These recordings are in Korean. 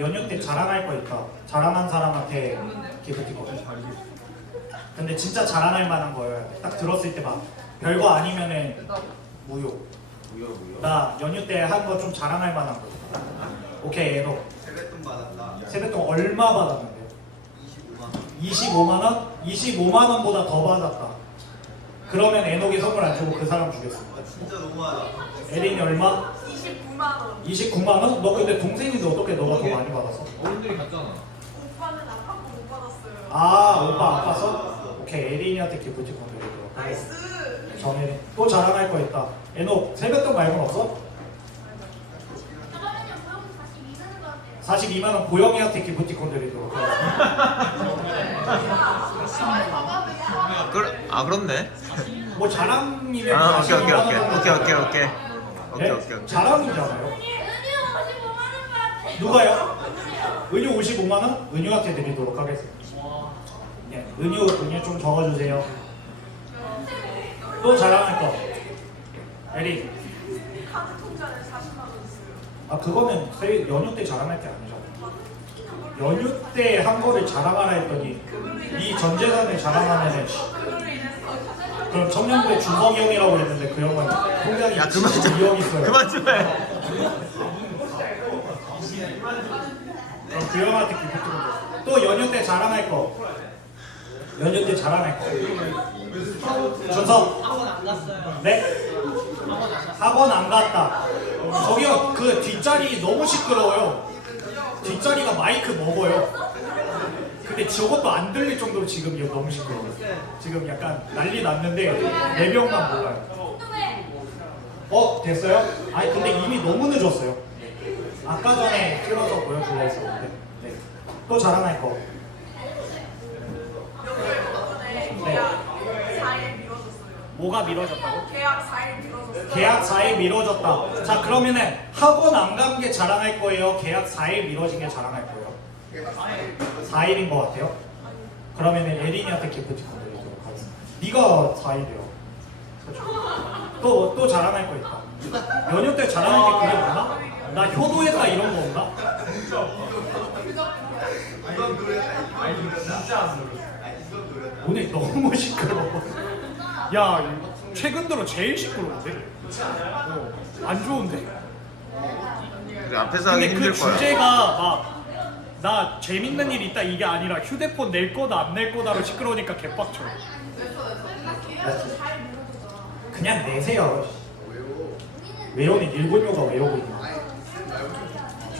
연휴 때 자랑할 거 있다. 자랑한 사람한테 기프티콘. 근데 진짜 자랑할 만한 거예요. 딱 들었을 때 막 별거 아니면은 무효. 나 연휴 때 한 거 좀 자랑할 만한 거. 오케이, 에노. 세뱃돈 받았다. 세뱃돈 얼마 받았는데? 25만 원? 25만 원보다 더 받았다. 그러면 에녹이 선물 안 주고 그 사람 주겠습니다. 진짜 너무하다. 에린이 얼마? 29만 원. 29만 원? 너 근데 동생인데 어떻게 너가 더 많이 받았어? 어른들이 갔잖아. 오빠는 아빠 거못 받았어요. 아, 오빠 아팠어? 오케이, 에린이한테 기프티콘 드리도록 하겠습니다. 나이스. 정혜린 또 자랑할 거 있다. 에녹 세뱃돈 말고는 없어? 잠깐만요, 보영 42되는 것 같아요. 42만 원 보영이한테 기프티콘 드리도록 하겠습니다. 아 그렇네. 뭐 자랑이면 아 오케이 42만 원 오케이. 자랑이잖아요. 은유 55만 원 받았어요. 누가요? 은유 55만 원? 은유한테 드리도록 하겠습니다. 네, 은유 좀 적어주세요. 또 자랑할 거. 에리. 카드 통장에 40만 원 있어요. 아 그거는 연휴 때 자랑할 게 아니잖아. 연휴 때 한 거를 자랑하라 했더니 이 전 재산을 자랑하면은 그걸로 인해서 그럼 청년부의 준석이 형이라고 했는데 그 형은 통장이 야 그만 좀 22억 있어요. 그만 좀 해. 그럼 그 형한테 기프티콘 줘. 또 연휴 때 자랑할 거. 연휴 때 자랑할 거. 준석. 학원 안 갔어요. 네? 학원 안 갔다. 저기요 그 뒷자리 너무 시끄러워요. 뒷자리가 마이크 먹어요. 근데 저것도 안 들릴 정도로 지금 이거 너무 시끄러워요. 지금 약간 난리 났는데 4명만 몰라요. 됐어요? 아니 근데 이미 너무 늦었어요. 아까 전에 틀어서 보여주려 했었는데. 네. 또 자랑할 거. 네. 계약 4일 미뤄졌어요. 뭐가 미뤄졌다고? 계약 4일 미뤄졌어요. 계약 4일 미뤄졌다. 자 그러면은 학원 안 간 게 자랑할 거예요? 계약 4일 미뤄진 게 자랑할 거예요? 4일인 것 같아요? 그러면은 에린이한테 기프티콘 드리도록 하겠습니다. 네가 4일이요. 또 자랑할 거 있다. 연휴 때 자랑할 게 그게 없나? 나 효도했다 이런 거 없나? 이건 노래다. 진짜 안 노래. 이건 노래다. 오늘 너무 시끄러워. 야 최근 들어 제일 시끄러운데? 안 좋은데? 그래 앞에서 하기 근데 힘들 그 거야. 주제가 막 나 재밌는 일 있다 이게 아니라 휴대폰 낼 거다 안 낼 거다로 시끄러우니까 개빡쳐. 그냥 내세요. 외우는 일본어가 외우고 있는 거.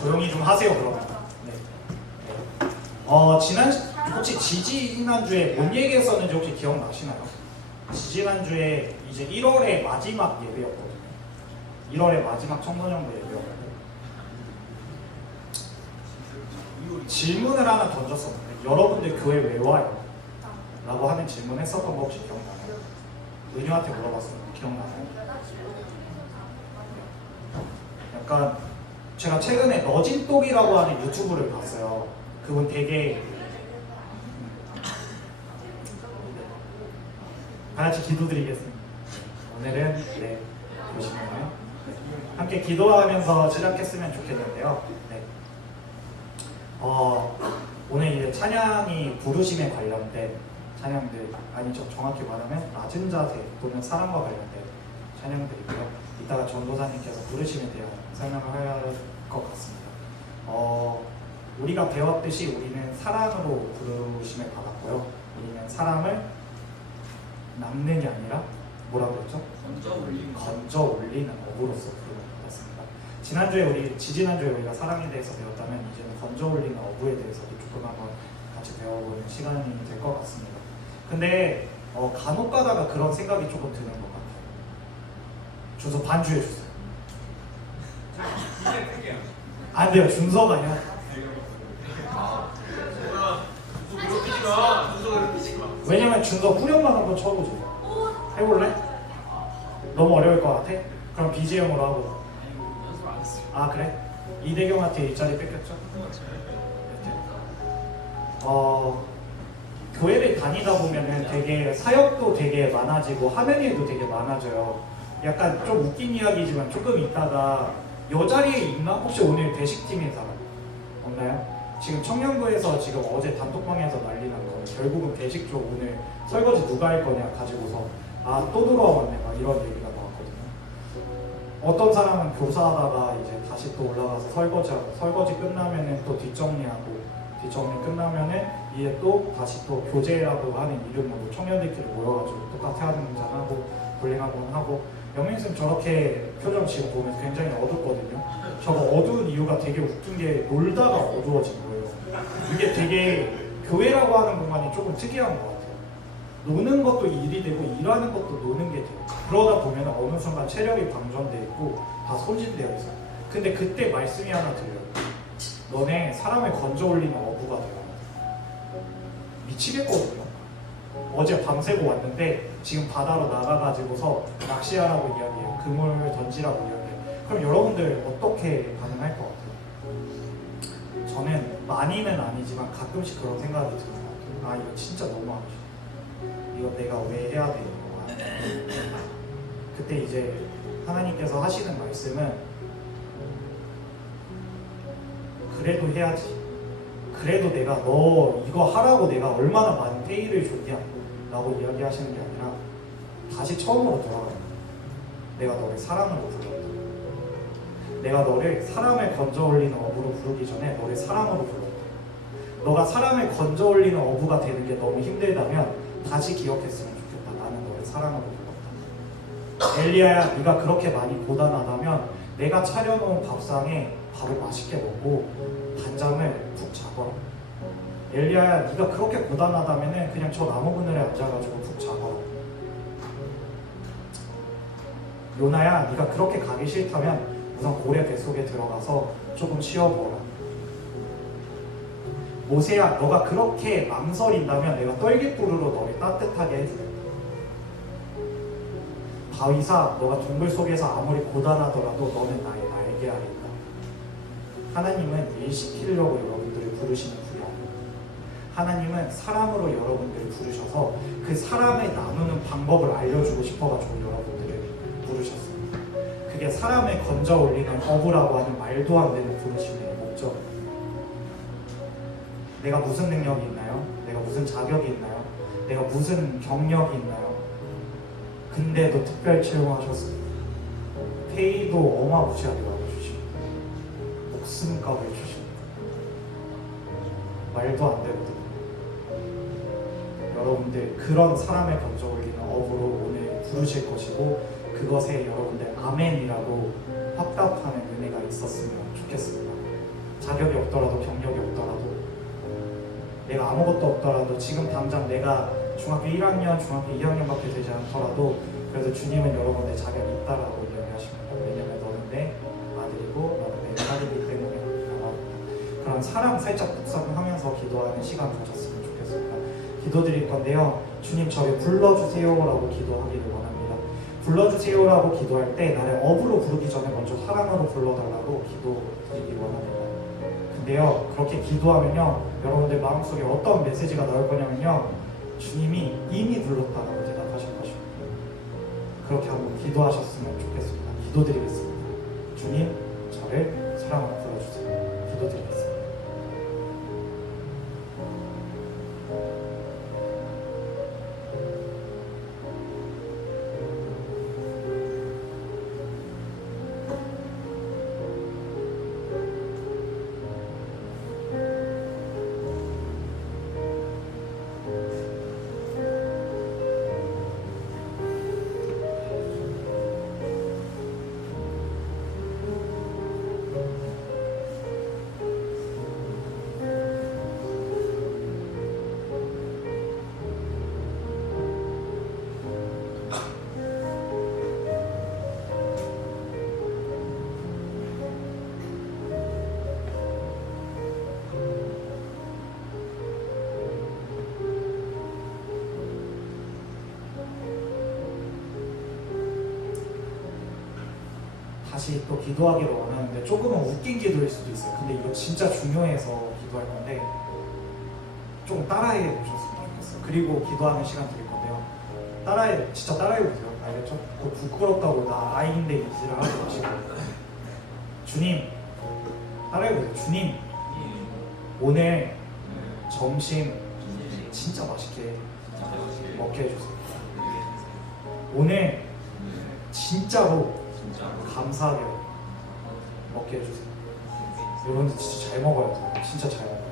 조용히 좀 하세요 그러면. 네. 혹시 지지난주에 뭔 얘기했었는지 혹시 기억나시나요? 지지난주에 이제 1월의 마지막 예배였거든요. 1월의 마지막 청소년부 예배였거든요. 질문을 하나 던졌었는데 여러분들 교회 왜 와요? 라고 하는 질문 했었던 거 혹시 기억나나요? 은유한테 물어봤어요. 기억나나요? 약간 제가 최근에 너진똑이라고 하는 유튜브를 봤어요. 그분 되게 다 같이 기도드리겠습니다. 오늘은 보시면요 함께 기도하면서 시작했으면 좋겠는데요. 네. 오늘 이제 찬양이 부르심에 관련된 찬양들 아니죠. 정확히 말하면 낮은 자세 또는 사랑과 관련된 찬양들이고요. 이따가 전도사님께서 부르심에 대한 설명을 할 것 같습니다. 우리가 배웠듯이 우리는 사랑으로 부르심을 받았고요. 우리는 사랑을 남는 게 아니라 뭐라고 했죠? 건져 올리는 업으로서 부름을 받았습니다. 지지난주에 우리가 사랑에 대해서 배웠다면 이제는 건져 올리는 어부에 대해서도 조금 한번 같이 배워보는 시간이 될 것 같습니다. 근데 간혹 가다가 그런 생각이 조금 드는 것 같아요. 준서 반주해 주세요. 안 돼요. 준서가요. 왜냐면 준서 후렴만 한번 쳐보세요. 해볼래? 너무 어려울 것 같아? 그럼 BGM으로 하고. 아 그래? 이대경한테 일자리 뺏겼죠? 교회를 다니다 보면은 되게 사역도 되게 많아지고 하는 일도 되게 많아져요. 약간 좀 웃긴 이야기지만 조금 있다가 여 자리에 있나? 혹시 오늘 대식팀인 사람? 없나요? 지금 청년부에서 지금 어제 단톡방에서 난리 난 거 결국은 배식조 오늘 설거지 누가 할 거냐 가지고서 아 또 들어왔네 막 이런 얘기가 나왔거든요. 어떤 사람은 교사하다가 이제 다시 또 올라가서 설거지하고 설거지 끝나면은 또 뒷정리 끝나면은 이제 또 다시 또 교재라고 하는 이름으로 청년들끼리 모여가지고 똑같이 하는 문장하고 볼링학원 하고 영민쌤 저렇게 표정 지금 보면 굉장히 어둡거든요. 저거 어두운 이유가 되게 웃긴 게 놀다가 어두워진 거예요. 이게 되게 교회라고 하는 공간이 조금 특이한 것 같아요. 노는 것도 일이 되고 일하는 것도 노는 게 돼요. 그러다 보면 어느 순간 체력이 방전돼 있고 다 소진되어 있어요. 근데 그때 말씀이 하나 들려요. 너네 사람을 건져 올리는 어부가 되어. 미치겠거든요. 어제 밤새고 왔는데 지금 바다로 나가가지고서 낚시하라고 이야기해요. 그물 던지라고 이야기해요. 그럼 여러분들 어떻게 반응할 것 같아요? 저는 많이는 아니지만 가끔씩 그런 생각이 들어요. 아 이거 진짜 너무 하고 싶어. 이거 내가 왜 해야 돼? 이거 그때 이제 하나님께서 하시는 말씀은 그래도 해야지. 그래도 내가 너 이거 하라고 내가 얼마나 많은 페이를 줬냐 라고 이야기하시는 게 아니라 다시 처음으로 돌아가요. 내가 너를 사랑으로 불렀다. 내가 너를 사람을 건져 올리는 어부로 부르기 전에 너를 사랑으로 불렀다. 너가 사람을 건져 올리는 어부가 되는 게 너무 힘들다면 다시 기억했으면 좋겠다. 나는 너를 사랑으로 불렀다. 엘리야야 네가 그렇게 많이 고단하다면 내가 차려놓은 밥상에 밥을 맛있게 먹고 단잠을 푹 자거라. 엘리야야 네가 그렇게 고단하다면 그냥 저 나무 그늘에 앉아가지고 푹 자거라. 요나야 네가 그렇게 가기 싫다면 우선 고래 뱃속에 들어가서 조금 쉬어보라. 모세야 너가 그렇게 망설인다면 내가 떨깃불으로 너를 따뜻하게 해주겠다. 다윗아 너가 동굴 속에서 아무리 고단하더라도 너는 나의 날개아래다. 하나님은 일 시키려고 여러분들을 부르시는 분이 아니에요. 하나님은 사람으로 여러분들을 부르셔서 그 사람을 나누는 방법을 알려주고 싶어가지고 여러분들을 부르셨습니다. 그게 사람을 건져 올리는 어부라고 하는 말도 안 되는 부르심의 목적. 내가 무슨 능력이 있나요? 내가 무슨 자격이 있나요? 내가 무슨 경력이 있나요? 근데도 특별 채용하셨습니다. 페이도 어마무시하게 나눠주십니다. 목숨값을 주십니다. 말도 안 되거든요. 여러분들 그런 사람을 건져 올리는 업으로 오늘 부르실 것이고 그것에 여러분들 아멘이라고 확답하는 은혜가 있었으면 좋겠습니다. 자격이 없더라도 경력이 없더라도 내가 아무것도 없더라도 지금 당장 내가 중학교 1학년, 중학교 2학년밖에 되지 않더라도 그래도 주님은 여러분의 자격이 있다라고 이야기하십니다. 왜냐하면 너는 내 아들이고 너는 내 딸이기 때문에 그런 사랑 살짝 묵상하면서 기도하는 시간 가졌으면 좋겠습니다. 기도드릴 건데요. 주님 저를 불러주세요라고 기도하기를 원합니다. 불러주세요라고 기도할 때 나를 업으로 부르기 전에 먼저 사랑으로 불러달라고 기도드리기 원합니다. 근데요 그렇게 기도하면요 여러분들 마음속에 어떤 메시지가 나올 거냐면요 주님이 이미 불렀다라고 대답하실 것입니다. 그렇게 한번 기도하셨으면 좋겠습니다. 기도드리겠습니다. 주님 저를 사랑으로 불러주세요. 기도드리겠습니다. 다시 또 기도하기를 원하는데 조금은 웃긴 기도일 수도 있어요. 근데 이거 진짜 중요해서 기도할 건데 좀 따라해 보셨으면 좋겠어요. 그리고 기도하는 시간 드릴 건데요. 진짜 따라해 보세요. 알겠죠? 그 부끄럽다고 나 아이인데 이지를 하지 마시고 주님 따라해 보세요. 주님 오늘 점심 진짜 맛있게 먹게 해주세요. 오늘 진짜로 감사하게 먹게 해주세요. 여러분들 진짜 잘 먹어야 돼요. 진짜 잘 먹어요.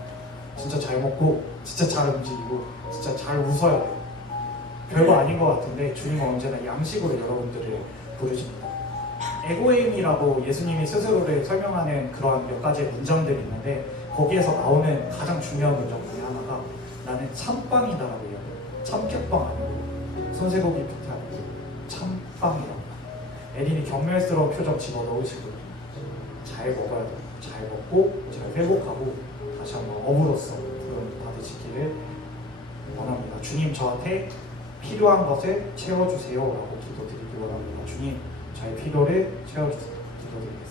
진짜 잘 먹고 진짜 잘 움직이고 진짜 잘 웃어야 돼요. 별거 아닌 것 같은데 주님은 언제나 양식으로 여러분들을 부르십니다. 에고에임이라고 예수님이 스스로를 설명하는 그러한 몇 가지의 문장들이 있는데 거기에서 나오는 가장 중요한 문장 중에 하나가 나는 참빵이다라고 이야기해요. 참깨빵 아니고 손쇠고기 피타 아니고 참빵이라고. 에린이 경멸스러운 표정 집어넣으시고 잘 먹어야 돼요. 잘 먹고 잘 회복하고 다시 한번 어부로서 그런 받으시기를 원합니다. 주님 저한테 필요한 것을 채워주세요 라고 기도드리기 원합니다. 주님 저의 필요를 채워주세요. 기도드리겠습니다.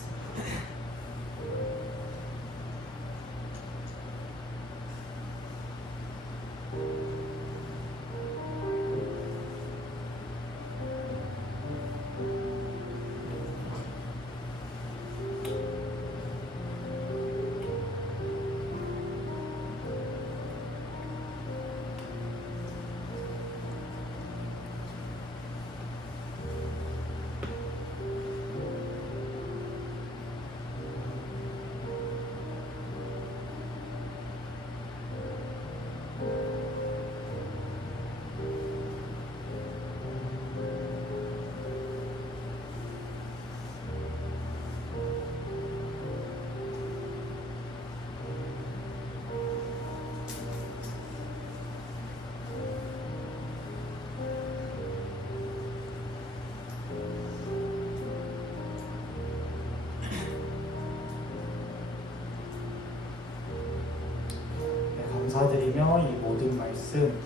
감사드리며 이 모든 말씀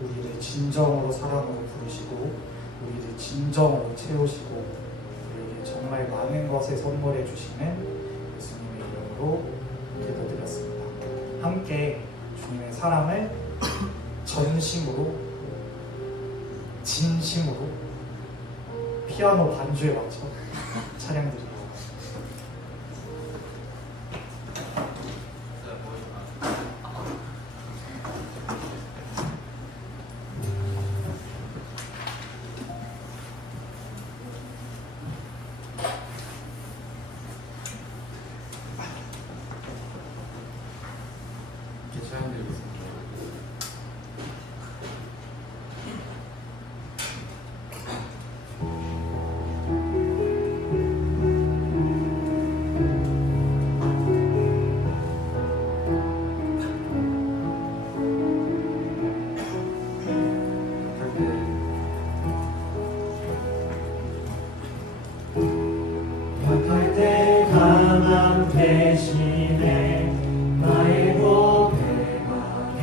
우리를 진정으로 사랑으로 부르시고 우리를 진정으로 채우시고 우리에게 정말 많은 것을 선물해 주시는 예수님의 이름으로 기도드렸습니다. 함께 주님의 사랑을 전심으로 진심으로 피아노 반주에 맞춰 찬양드립니다. 약할 때 강한 대신에 나의 보배가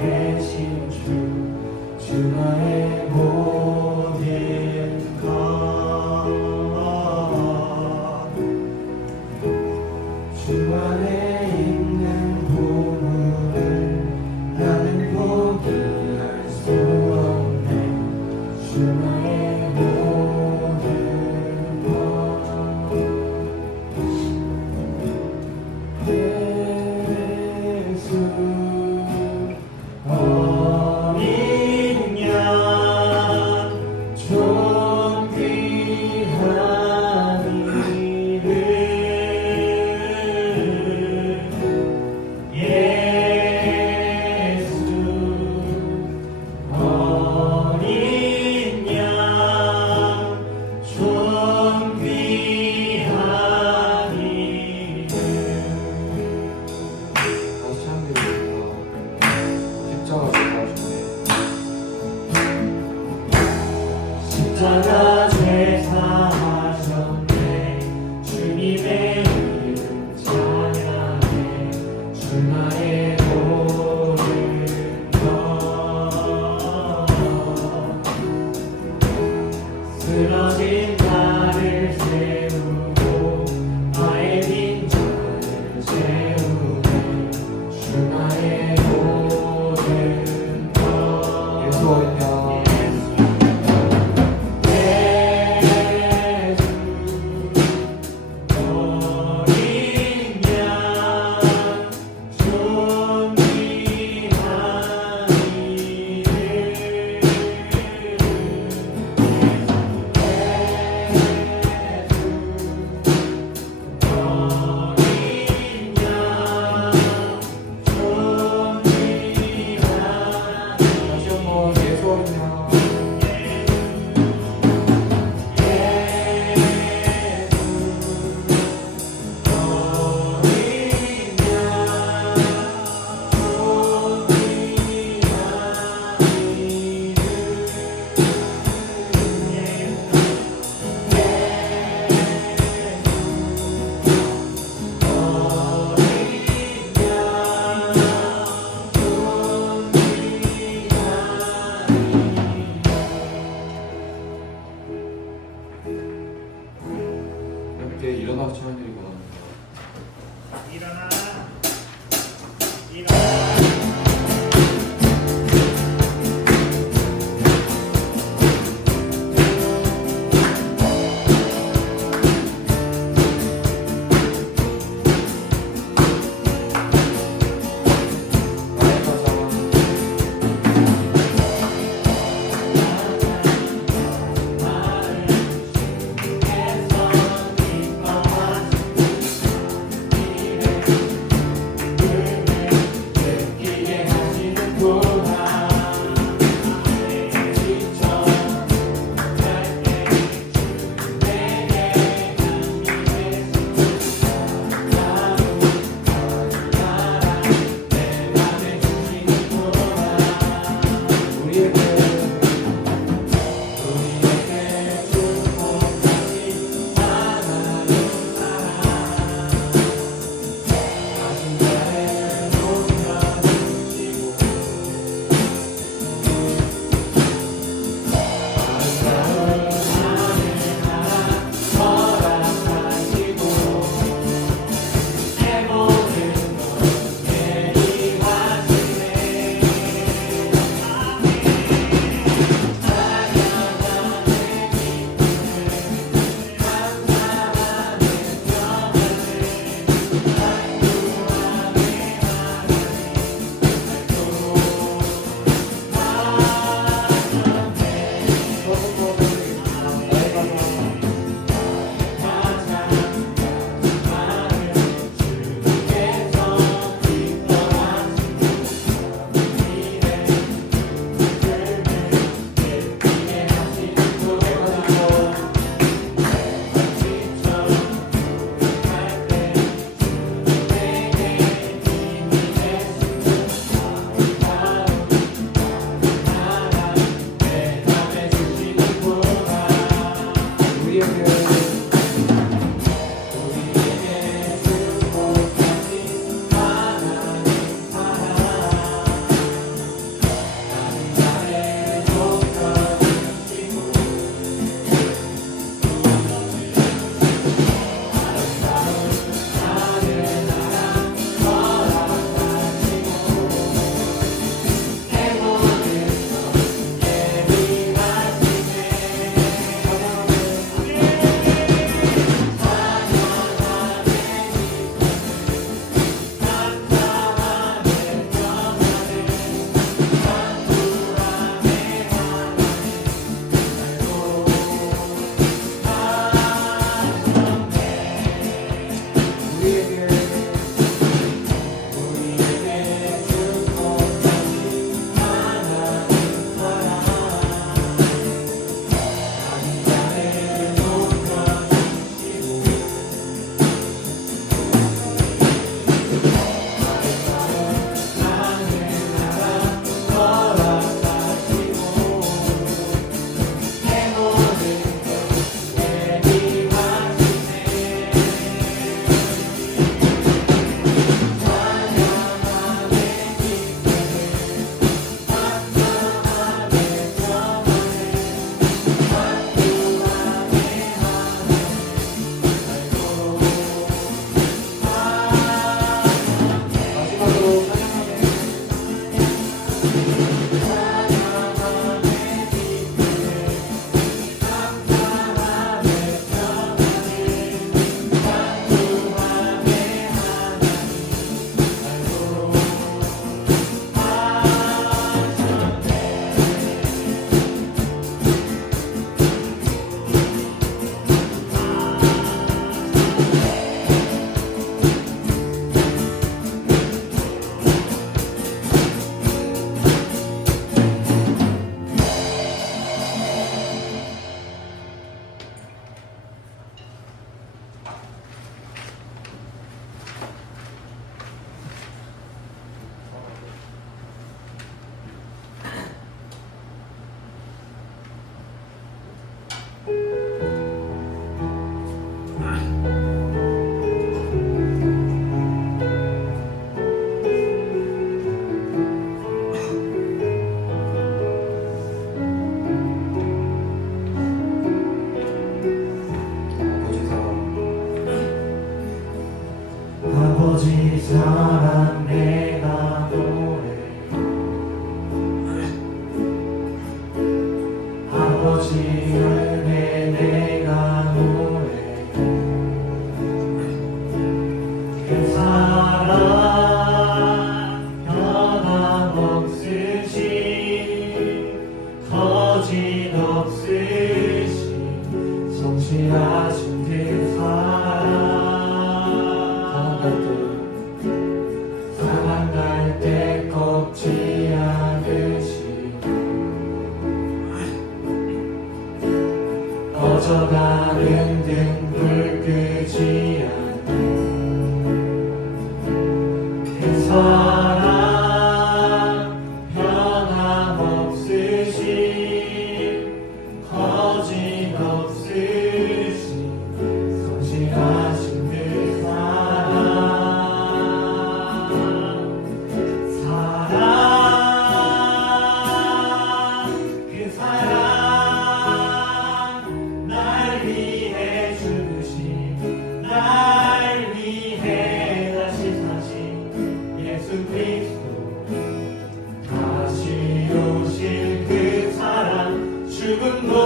죽음도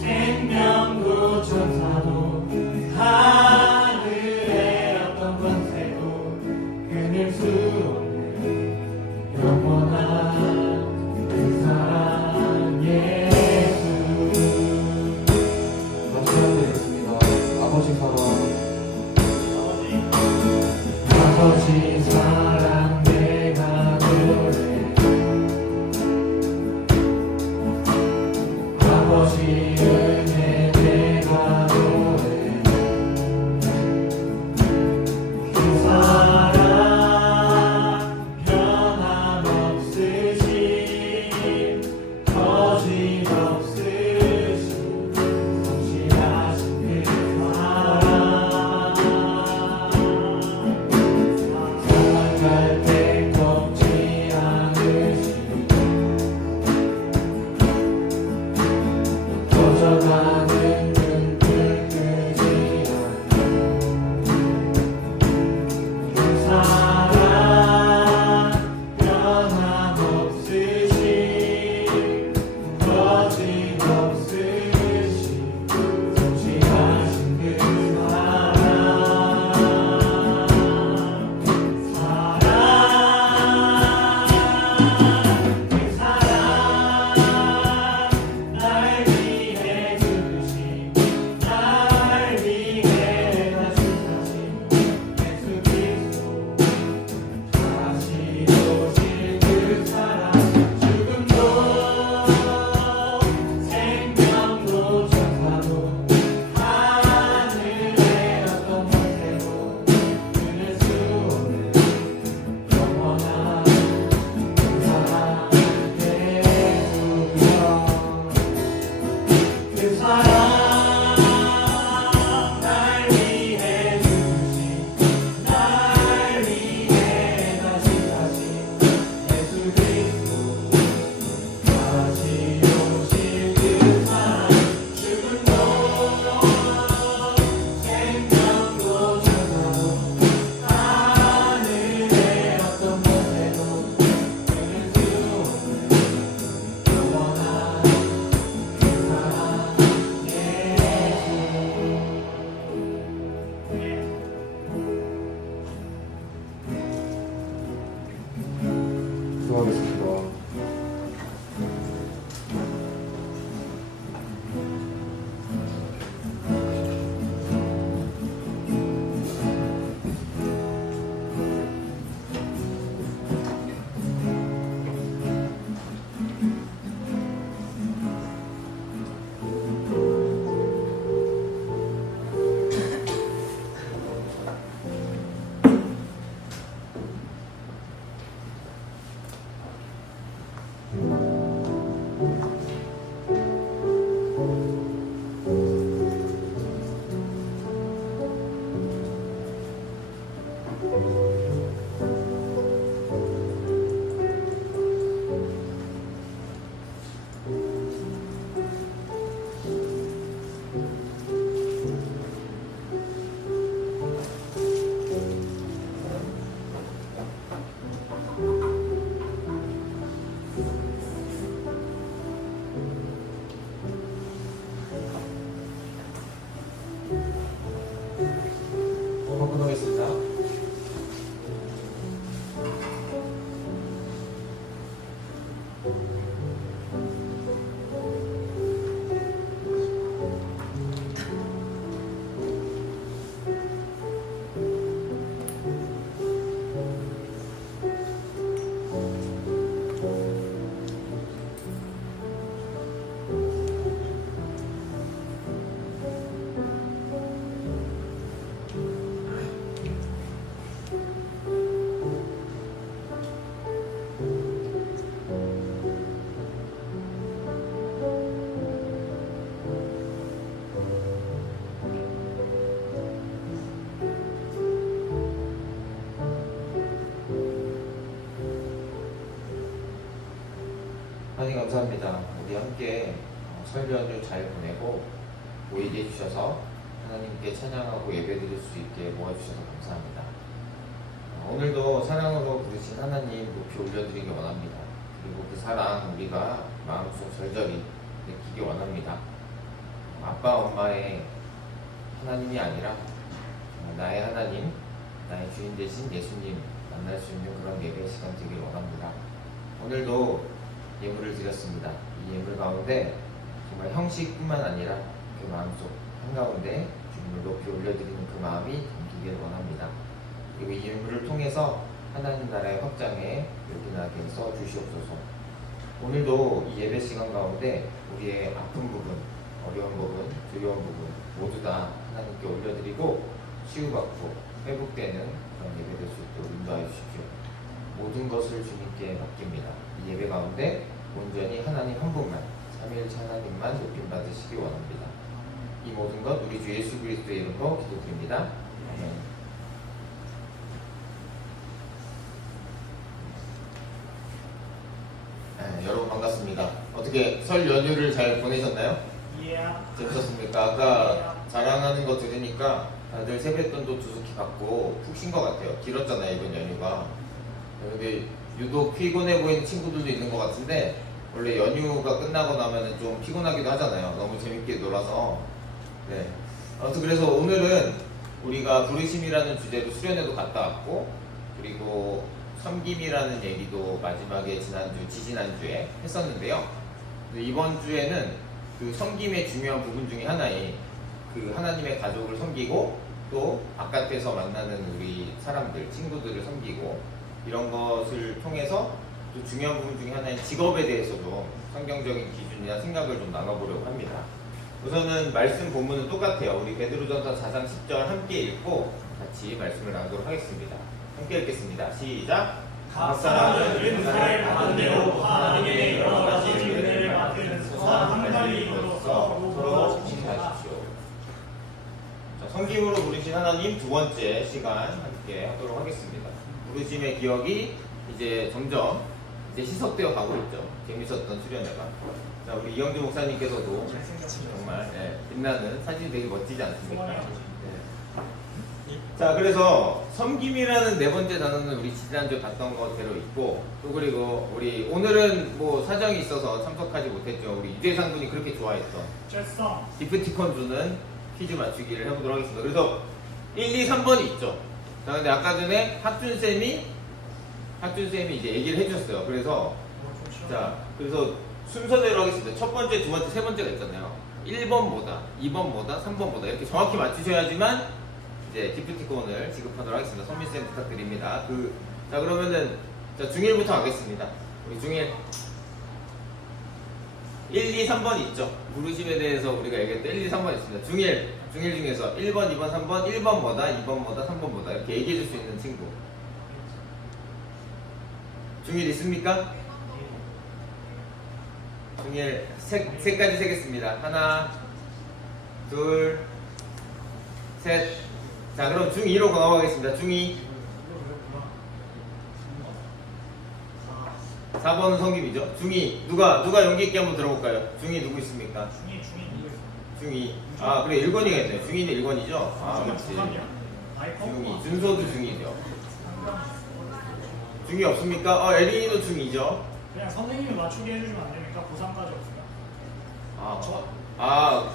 생명도 천사도 하늘의 어떤 권세도 끊을 수 없는 영원한 그 사랑 예수. 마지막으로 아버지 사랑. 아버지 사랑 내가 노래 아버지 은혜 내가 노래 그 사랑 변함없으신 거짓없으신 성실하신 그 사랑 사랑할 때 꺾지 않으시니 꺼져가는 눈물 끄지 않는 그 사랑 변함없으신 거짓없으신 성실하신 그 날 위해 죽으신 날 위해 다시 예수 그리스도 다시 오실 그 사랑 죽음도 생명도 천사도 하늘의 어떤 권세도 끊을 수 없는 영원한 그 사랑 예수여. 그 사랑 날 위해 죽으신 날 위해 다시 예수 그리스도 다시 오실 그 사랑 죽음도 생명도 천사도 하늘의 어떤 권세도 끊을 수 없는 영원한 그 사랑 수고하겠습니다. 헌금하겠습니다. 하나님 감사합니다. 우리 함께 설교 한 주 잘 보내고 모이게 해주셔서 하나님께 찬양하고 예배드릴 수 있게 모아주셔서 감사합니다. 오늘도 사랑으로 부르신 하나님 높이 올려드리기 원합니다. 그리고 그 사랑 우리가 마음속 절절히 느끼기 원합니다. 아빠 엄마의 하나님이 아니라 나의 하나님, 나의 주인 되신 예수님 만날 수 있는 그런 예배 시간 되길 원합니다. 오늘도 예물을 드렸습니다. 이 예물 가운데 정말 형식뿐만 아니라 그 마음속 한가운데 주님을 높이 올려드리는 그 마음이 담기길 원합니다. 그리고 이 예물을 통해서 하나님 나라의 확장에 요긴하게 써 주시옵소서. 오늘도 이 예배 시간 가운데 우리의 아픈 부분, 어려운 부분, 두려운 부분 모두 다 하나님께 올려드리고 치유받고 회복되는 그런 예배 될 수 있도록 인도하여 주십시오. 모든 것을 주님께 맡깁니다. 이 예배 가운데 온전히 하나님 한 분만, 삼위일체 하나님만 높임 받으시기 원합니다. 이 모든 것 우리 주 예수 그리스도의 이름으로 기도드립니다. 아멘. 네, 여러분 반갑습니다. 어떻게 설 연휴를 잘 보내셨나요? 재밌었습니까? 아까 자랑하는 거 들으니까 다들 세뱃돈도 두둑히 받고 푹 쉰 것 같아요. 길었잖아요 이번 연휴가. 근데 유독 피곤해 보이는 친구들도 있는 것 같은데 원래 연휴가 끝나고 나면 좀 피곤하기도 하잖아요. 너무 재밌게 놀아서. 네. 아무튼 그래서 오늘은 우리가 부르심이라는 주제로 수련회도 갔다 왔고 그리고 섬김이라는 얘기도 마지막에 지지난주에 했었는데요. 이번 주에는 그 섬김의 중요한 부분 중에 하나인 그 하나님의 가족을 섬기고 또 바깥에서 만나는 우리 사람들, 친구들을 섬기고 이런 것을 통해서 또 중요한 부분 중에 하나인 직업에 대해서도 성경적인 기준이나 생각을 좀 나눠보려고 합니다. 우선은 말씀 본문은 똑같아요. 우리 베드로전서 4장 10절 함께 읽고 같이 말씀을 나누도록 하겠습니다. 함께 읽겠습니다. 시작. 각 사람은 은사를 받은 대로 하나님의 여러 가지 은혜를 맡은 소상 한 가지 이로써 서로 칭찬하십시오. 자, 섬김으로 부르신 하나님 두 번째 시간 함께 하도록 하겠습니다. 부르심의 기억이 이제 점점 희석되어 가고 있죠. 재밌었던 수련회가. 자, 우리 이영주 목사님께서도 정말 빛나는 사진이 되게 멋지지 않습니까? 네. 자, 그래서 섬김이라는 네 번째 단어는 우리 지난주에 봤던 것대로 있고 또 그리고 우리 오늘은 뭐 사정이 있어서 참석하지 못했죠. 우리 유재상 분이 그렇게 좋아했던 기프티콘 주는 퀴즈 맞추기를 해보도록 하겠습니다. 그래서 1, 2, 3번이 있죠. 자, 근데 아까 전에 학준쌤이 이제 얘기를 해주셨어요. 그래서 자, 그래서 순서대로 하겠습니다. 첫 번째, 두 번째, 세 번째가 있잖아요. 1번 뭐다, 2번 뭐다, 3번 뭐다 이렇게 정확히 맞추셔야지만 이제 기프티콘을 지급하도록 하겠습니다. 선미쌤 부탁드립니다. 자, 그러면은 자, 중1부터 하겠습니다. 우리 중1 1, 2, 3번이 있죠. 부르심에 대해서 우리가 얘기했던 1, 2, 3번 있습니다. 중1 중에서 1번, 2번, 3번 1번 뭐다, 2번 뭐다, 3번 뭐다 이렇게 얘기해 줄 수 있는 친구 중1 있습니까? 중1 세 가지 세겠습니다. 하나, 둘, 셋. 자, 그럼 중2로 넘어가겠습니다. 중2 4번은 성김이죠. 중2 누가 용기 있게 한번 들어볼까요? 중2 누구 있습니까? 중2 아, 그래 1권이가 있네. 중2는 1권이죠. 아, 그렇지. 중2 준서도 중2죠. 중2 없습니까? 에린이도 중2죠. 그냥 선생님이 맞추게 해주시면 안 됩니까? 고3까지 없어요.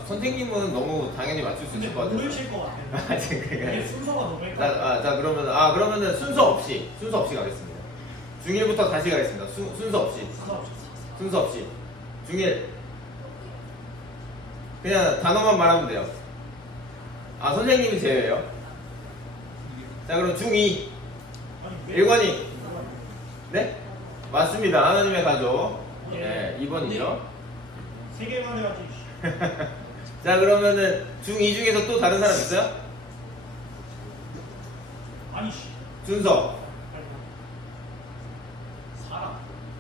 선생님은 너무 당연히 맞출 수 근데 있을 것 같아요. 모르실 것 같아요. 이게 순서가 너무 헷갈려요. 자, 그러면은 순서 없이 가겠습니다. 중1부터 다시 가겠습니다. 순서 없이. 중1 그냥 단어만 말하면 돼요. 선생님이 제외예요. 자, 그럼 중2 1권이 네? 맞습니다. 하나님의 가족. 네, 2번이죠. 세 개만 해야지. 자, 그러면은 중2 중에서 또 다른 사람 있어요? 아니 씨. 준서 사람.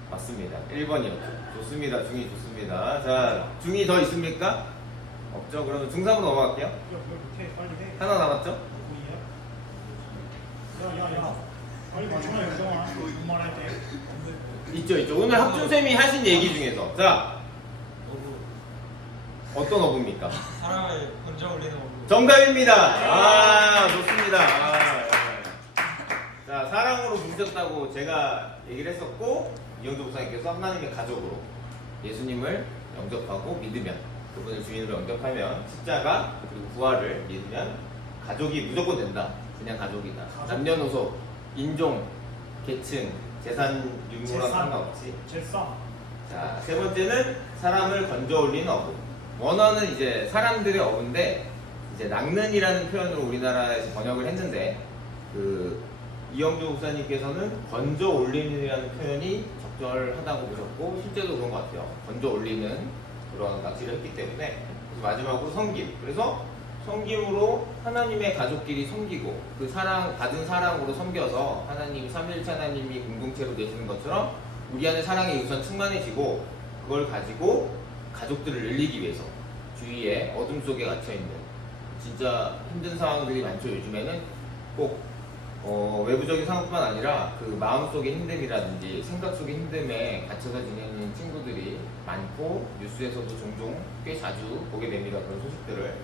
맞습니다. 1번이었죠. 좋습니다. 중2 좋습니다. 자, 중2 더 있습니까? 없죠. 그러면 중3으로 넘어갈게요. 왜 못해? 빨리 해. 하나 남았죠? 야야야. 빨리 맞춰라 유정아. 말할 때. 있죠. 오늘 학준쌤이 하신 얘기 중에서 자, 어떤 어부입니까? 사랑을 먼저 올리는 어부. 정답입니다. 좋습니다. 자, 사랑으로 부르셨다고 제가 얘기를 했었고 이영주 목사님께서 하나님의 가족으로 예수님을 영접하고 믿으면, 그분을 주인으로 영접하면, 십자가 그리고 부활을 믿으면 가족이 무조건 된다. 그냥 가족이다. 남녀노소, 인종, 계층, 재산 유무랑 상관없이. 자, 세 번째는 사람을 건져 올리는 어부. 원어는 이제 사람들의 어부인데 이제 낚는이라는 표현으로 우리나라에서 번역을 했는데 이영주 목사님께서는 건져 올리는이라는 표현이 적절하다고 보셨고 실제로 그런 것 같아요. 건져 올리는 그런 낚시를 했기 때문에. 그래서 마지막으로 섬김. 그래서 섬김으로 하나님의 가족끼리 섬기고 그 사랑 받은 사랑으로 섬겨서 하나님 삼일체 하나님이 공동체로 되시는 것처럼 우리 안에 사랑이 우선 충만해지고 그걸 가지고 가족들을 늘리기 위해서 주위에 어둠 속에 갇혀있는 진짜 힘든 상황들이 많죠. 요즘에는 꼭 외부적인 상황뿐만 아니라 그 마음속의 힘듦이라든지 생각 속의 힘듦에 갇혀서 지내는 친구들이 많고 뉴스에서도 종종 꽤 자주 보게 됩니다. 그런 소식들을.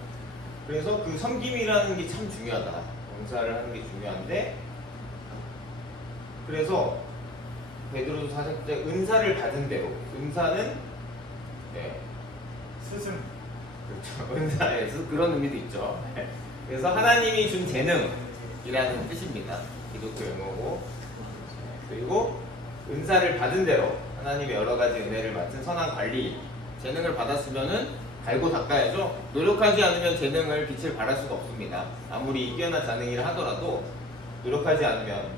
그래서 그 섬김이라는 게 참 중요하다. 봉사를 하는 게 중요한데 그래서 베드로서 4장째 은사를 받은 대로 은사는 스승. 그렇죠. 은사에서 그런 의미도 있죠. 그래서 하나님이 준 재능이라는 뜻입니다. 기독교 용어고. 그리고 은사를 받은 대로 하나님의 여러 가지 은혜를 맡은 선한 관리, 재능을 받았으면은 갈고 닦아야죠. 노력하지 않으면 재능을 빛을 발할 수가 없습니다. 아무리 뛰어난 재능이라 하더라도 노력하지 않으면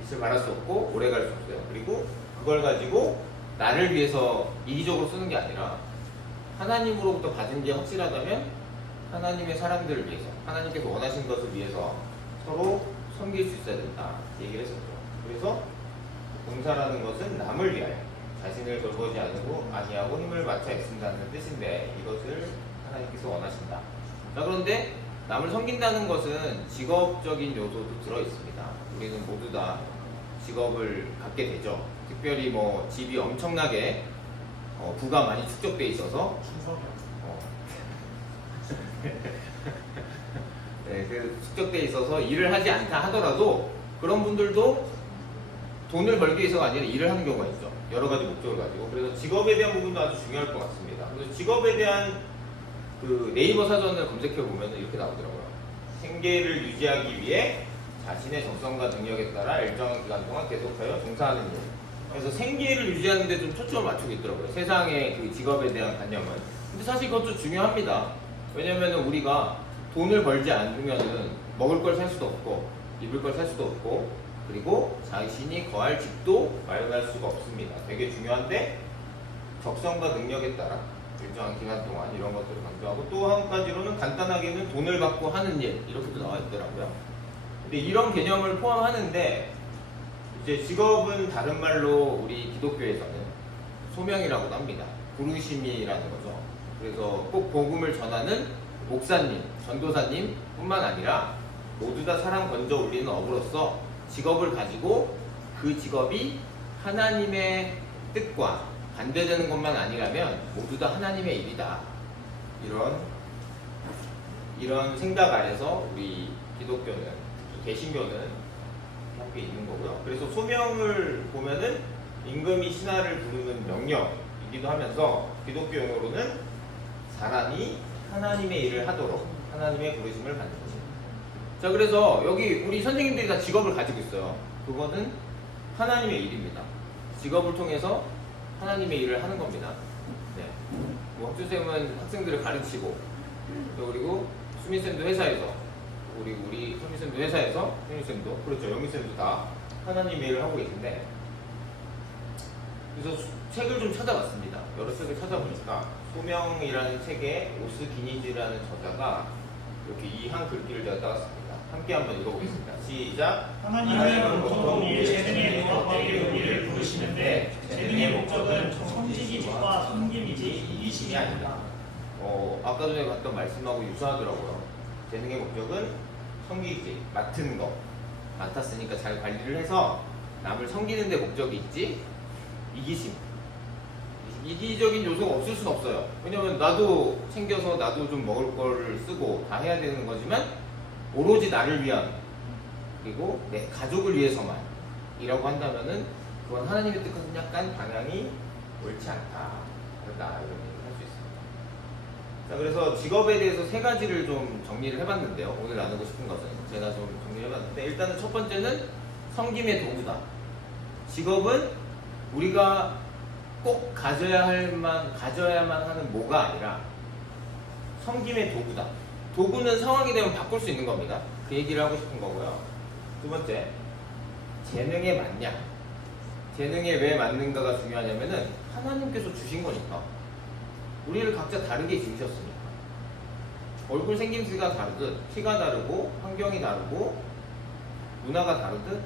빛을 발할 수 없고 오래 갈 수 없어요. 그리고 그걸 가지고 나를 위해서 이기적으로 쓰는 게 아니라 하나님으로부터 받은 게 확실하다면 하나님의 사람들을 위해서, 하나님께서 원하신 것을 위해서 서로 섬길 수 있어야 된다 얘기를 했었죠. 그래서 봉사라는 것은 남을 위하여 자신을 돌보지 아니하고 힘을 맞춰 애쓴다는 뜻인데 이것을 하나님께서 원하신다. 자, 그런데 남을 섬긴다는 것은 직업적인 요소도 들어있습니다. 우리는 모두 다 직업을 갖게 되죠. 특별히 뭐 집이 엄청나게 부가 많이 축적돼 있어서 네, 그 축적돼 있어서 일을 하지 않다 하더라도 그런 분들도 돈을 벌기 위해서가 아니라 일을 하는 경우가 있죠. 여러 가지 목적을 가지고. 그래서 직업에 대한 부분도 아주 중요할 것 같습니다. 그래서 직업에 대한 그 네이버 사전을 검색해 보면 이렇게 나오더라고요. 생계를 유지하기 위해 자신의 적성과 능력에 따라 일정한 기간 동안 계속하여 종사하는 일. 그래서 생계를 유지하는 데 좀 초점을 맞추고 있더라고요. 세상의 그 직업에 대한 관념은. 근데 사실 그것도 중요합니다. 왜냐면은 우리가 돈을 벌지 않으면은 먹을 걸 살 수도 없고 입을 걸 살 수도 없고 그리고 자신이 거할 집도 마련할 수가 없습니다. 되게 중요한데 적성과 능력에 따라 일정한 기간 동안 이런 것들을 강조하고 또 한 가지로는 간단하게는 돈을 받고 하는 일 이렇게도 나와 있더라고요. 근데 이런 개념을 포함하는데 이제 직업은 다른 말로 우리 기독교에서는 소명이라고도 합니다. 부르심이라는 거죠. 그래서 꼭 복음을 전하는 목사님, 전도사님 뿐만 아니라 모두 다 사람 건져 올리는 업으로서 직업을 가지고 그 직업이 하나님의 뜻과 반대되는 것만 아니라면 모두 다 하나님의 일이다. 이런 생각 아래서 우리 기독교는, 특히 개신교는 함께 있는 거고요. 그래서 소명을 보면은 임금이 신하를 부르는 명령이기도 하면서 기독교 용어로는 사람이 하나님의 일을 하도록 하나님의 부르심을 받는 것입니다. 자, 그래서 여기 우리 선생님들이 다 직업을 가지고 있어요. 그거는 하나님의 일입니다. 직업을 통해서 하나님의 일을 하는 겁니다. 네. 뭐 학주쌤은 학생들을 가르치고 또 그리고 수민쌤도 회사에서 우리 수민쌤도 회사에서 현유쌤도 그렇죠. 영유쌤도 다 하나님의 일을 하고 계신데 그래서 책을 좀 찾아봤습니다. 여러 책을 찾아보니까 소명이라는 책에 오스 기니즈라는 저자가 이렇게 이 한 글귀를 제가 따왔습니다. 함께 한번 읽어보겠습니다. 시작. 하나님은 보통 이 재능의 노력하기 우리를 부르시는데 재능의 목적은 섬기기와 섬김이지 이기심이 아니다. 아까 전에 봤던 말씀하고 유사하더라고요. 재능의 목적은 섬기기, 맡은 거. 맡았으니까 잘 관리를 해서 남을 섬기는 데 목적이 있지. 이기심. 이기적인 요소가 없을 수는 없어요. 왜냐면 나도 챙겨서 나도 좀 먹을 거를 쓰고 다 해야 되는 거지만 오로지 나를 위한 그리고 내 가족을 위해서만 이라고 한다면은 그건 하나님의 뜻과는 약간 방향이 옳지 않다. 다르다 이런 얘기를 할 수 있습니다. 자, 그래서 직업에 대해서 세 가지를 좀 정리를 해봤는데요. 오늘 나누고 싶은 것은 제가 좀 정리해봤는데, 일단은 첫 번째는 섬김의 도구다. 직업은 우리가 꼭 가져야만 하는 뭐가 아니라 섬김의 도구다. 도구는 상황이 되면 바꿀 수 있는 겁니다. 그 얘기를 하고 싶은 거고요. 두 번째, 재능에 맞냐? 재능에 왜 맞는가가 중요하냐면은 하나님께서 주신 거니까. 우리를 각자 다르게 지으셨으니까. 얼굴 생김새가 다르듯, 키가 다르고, 환경이 다르고, 문화가 다르듯,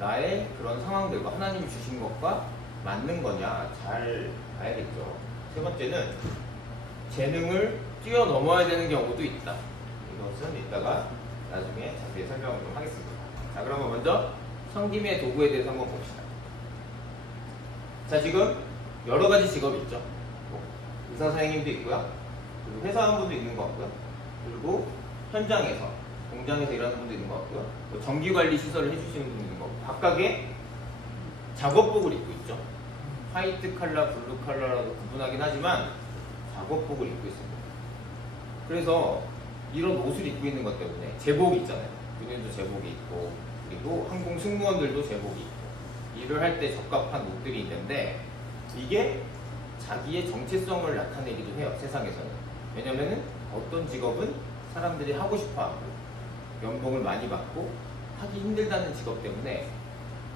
나의 그런 상황들과 하나님이 주신 것과 맞는 거냐 잘 봐야겠죠. 세 번째는 재능을 뛰어넘어야 되는 경우도 있다. 이것은 이따가 나중에 자세히 설명을 좀 하겠습니다. 자, 그러면 먼저 섬김의 도구에 대해서 한번 봅시다. 자, 지금 여러 가지 직업이 있죠. 의사 선생님도 있고요. 그리고 회사원분도 있는 것 같고요. 그리고 현장에서, 공장에서 일하는 분도 있는 것 같고요. 전기관리 시설을 해주시는 분도 있는 것 같고, 각각의 작업복을 입고 있죠. 화이트 칼라, 블루 칼라라도 구분하긴 하지만 작업복을 입고 있습니다. 그래서 이런 옷을 입고 있는 것 때문에 제복이 있잖아요. 군인도 제복이 있고, 그리고 항공 승무원들도 제복이 있고, 일을 할 때 적합한 옷들이 있는데, 이게 자기의 정체성을 나타내기도 해요, 세상에서는. 왜냐면은 어떤 직업은 사람들이 하고 싶어 하고, 연봉을 많이 받고, 하기 힘들다는 직업 때문에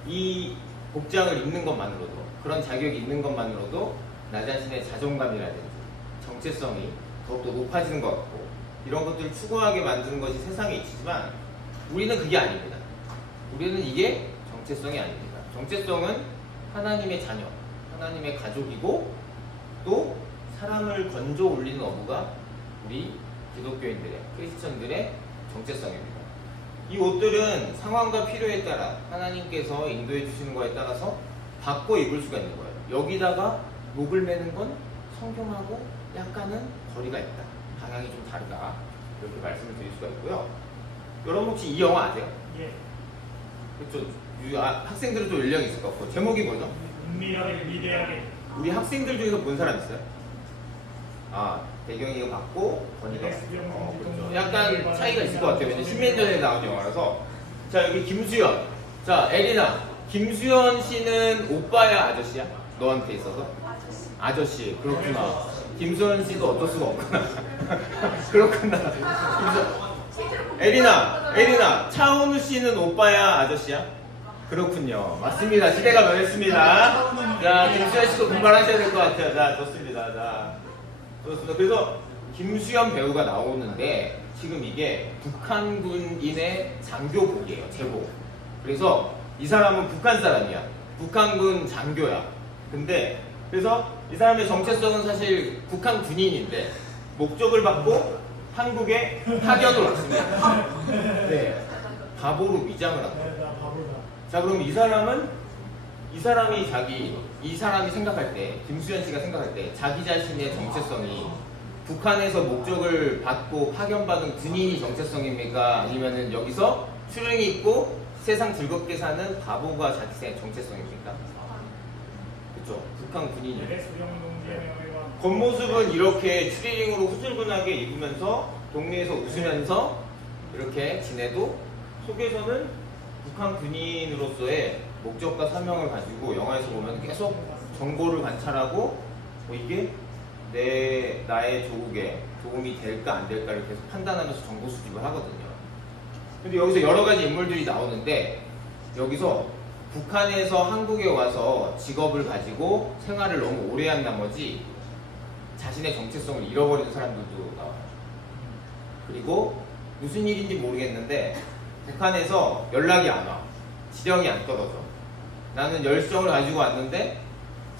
이 복장을 입는 것만으로도, 그런 자격이 있는 것만으로도 나 자신의 자존감이라든지 정체성이 더욱더 높아지는 것 같고, 이런 것들을 추구하게 만드는 것이 세상에 있지만 우리는 그게 아닙니다. 우리는 이게 정체성이 아닙니다. 정체성은 하나님의 자녀, 하나님의 가족이고, 또 사람을 건져 올리는 어부가 우리 기독교인들의, 크리스천들의 정체성입니다. 이 옷들은 상황과 필요에 따라 하나님께서 인도해 주시는 거에 따라서 바꿔 입을 수가 있는 거예요. 여기다가 목을 매는 건 성경하고 약간은 거리가 있다, 방향이 좀 다르다, 이렇게 말씀을 드릴 수가 있고요. 여러분 혹시 이 영화 아세요? 예. 그렇죠. 학생들은 좀 연령이 있을 것 같고, 제목이 뭐죠? 은밀하게 위대하게. 우리 학생들 중에서 본 사람 있어요? 아, 배경이 이거 같고 건이가 그렇죠. 약간 차이가 있을 것 같아요. 왜냐면 10년 전에 나온 영화라서. 자, 여기 김수현. 자, 에리나. 김수현 씨는 오빠야, 아저씨야? 너한테 있어서? 아저씨. 그렇구나. 김수현 씨도 어쩔 수가 없구나. 그렇구나. 에리나. 차은우 씨는 오빠야, 아저씨야? 그렇군요. 맞습니다. 시대가 변했습니다. 자, 김수현 씨도 분발하셔야 될 것 같아요. 자, 좋습니다. 자, 좋습니다. 그래서 김수현 배우가 나오는데, 지금 이게 북한군인의 장교복이에요. 제복. 그래서 이 사람은 북한 사람이야. 북한군 장교야. 근데 그래서 이 사람의 정체성은 사실 북한 군인인데, 목적을 받고 한국에 파견을 왔습니다. 네, 바보로 위장을 한 거예요. 자, 그럼 이 사람이 생각할 때, 김수현 씨가 생각할 때 자기 자신의 정체성이 북한에서 목적을 받고 파견받은 군인이 정체성입니까? 아니면은 여기서 추령이 있고 세상 즐겁게 사는 바보가 자기 정체성입니까? 그렇죠. 북한 군인이. 겉모습은 이렇게 추리닝으로 후줄근하게 입으면서 동네에서 웃으면서 이렇게 지내도, 속에서는 북한 군인으로서의 목적과 사명을 가지고, 영화에서 보면 계속 정보를 관찰하고, 이게 나의 조국에 도움이 될까 안 될까를 계속 판단하면서 정보 수집을 하거든요. 근데 여기서 여러 가지 인물들이 나오는데, 여기서 북한에서 한국에 와서 직업을 가지고 생활을 너무 오래 한 나머지 자신의 정체성을 잃어버리는 사람들도 나와요. 그리고 무슨 일인지 모르겠는데 북한에서 연락이 안 와. 지령이 안 떨어져. 나는 열정을 가지고 왔는데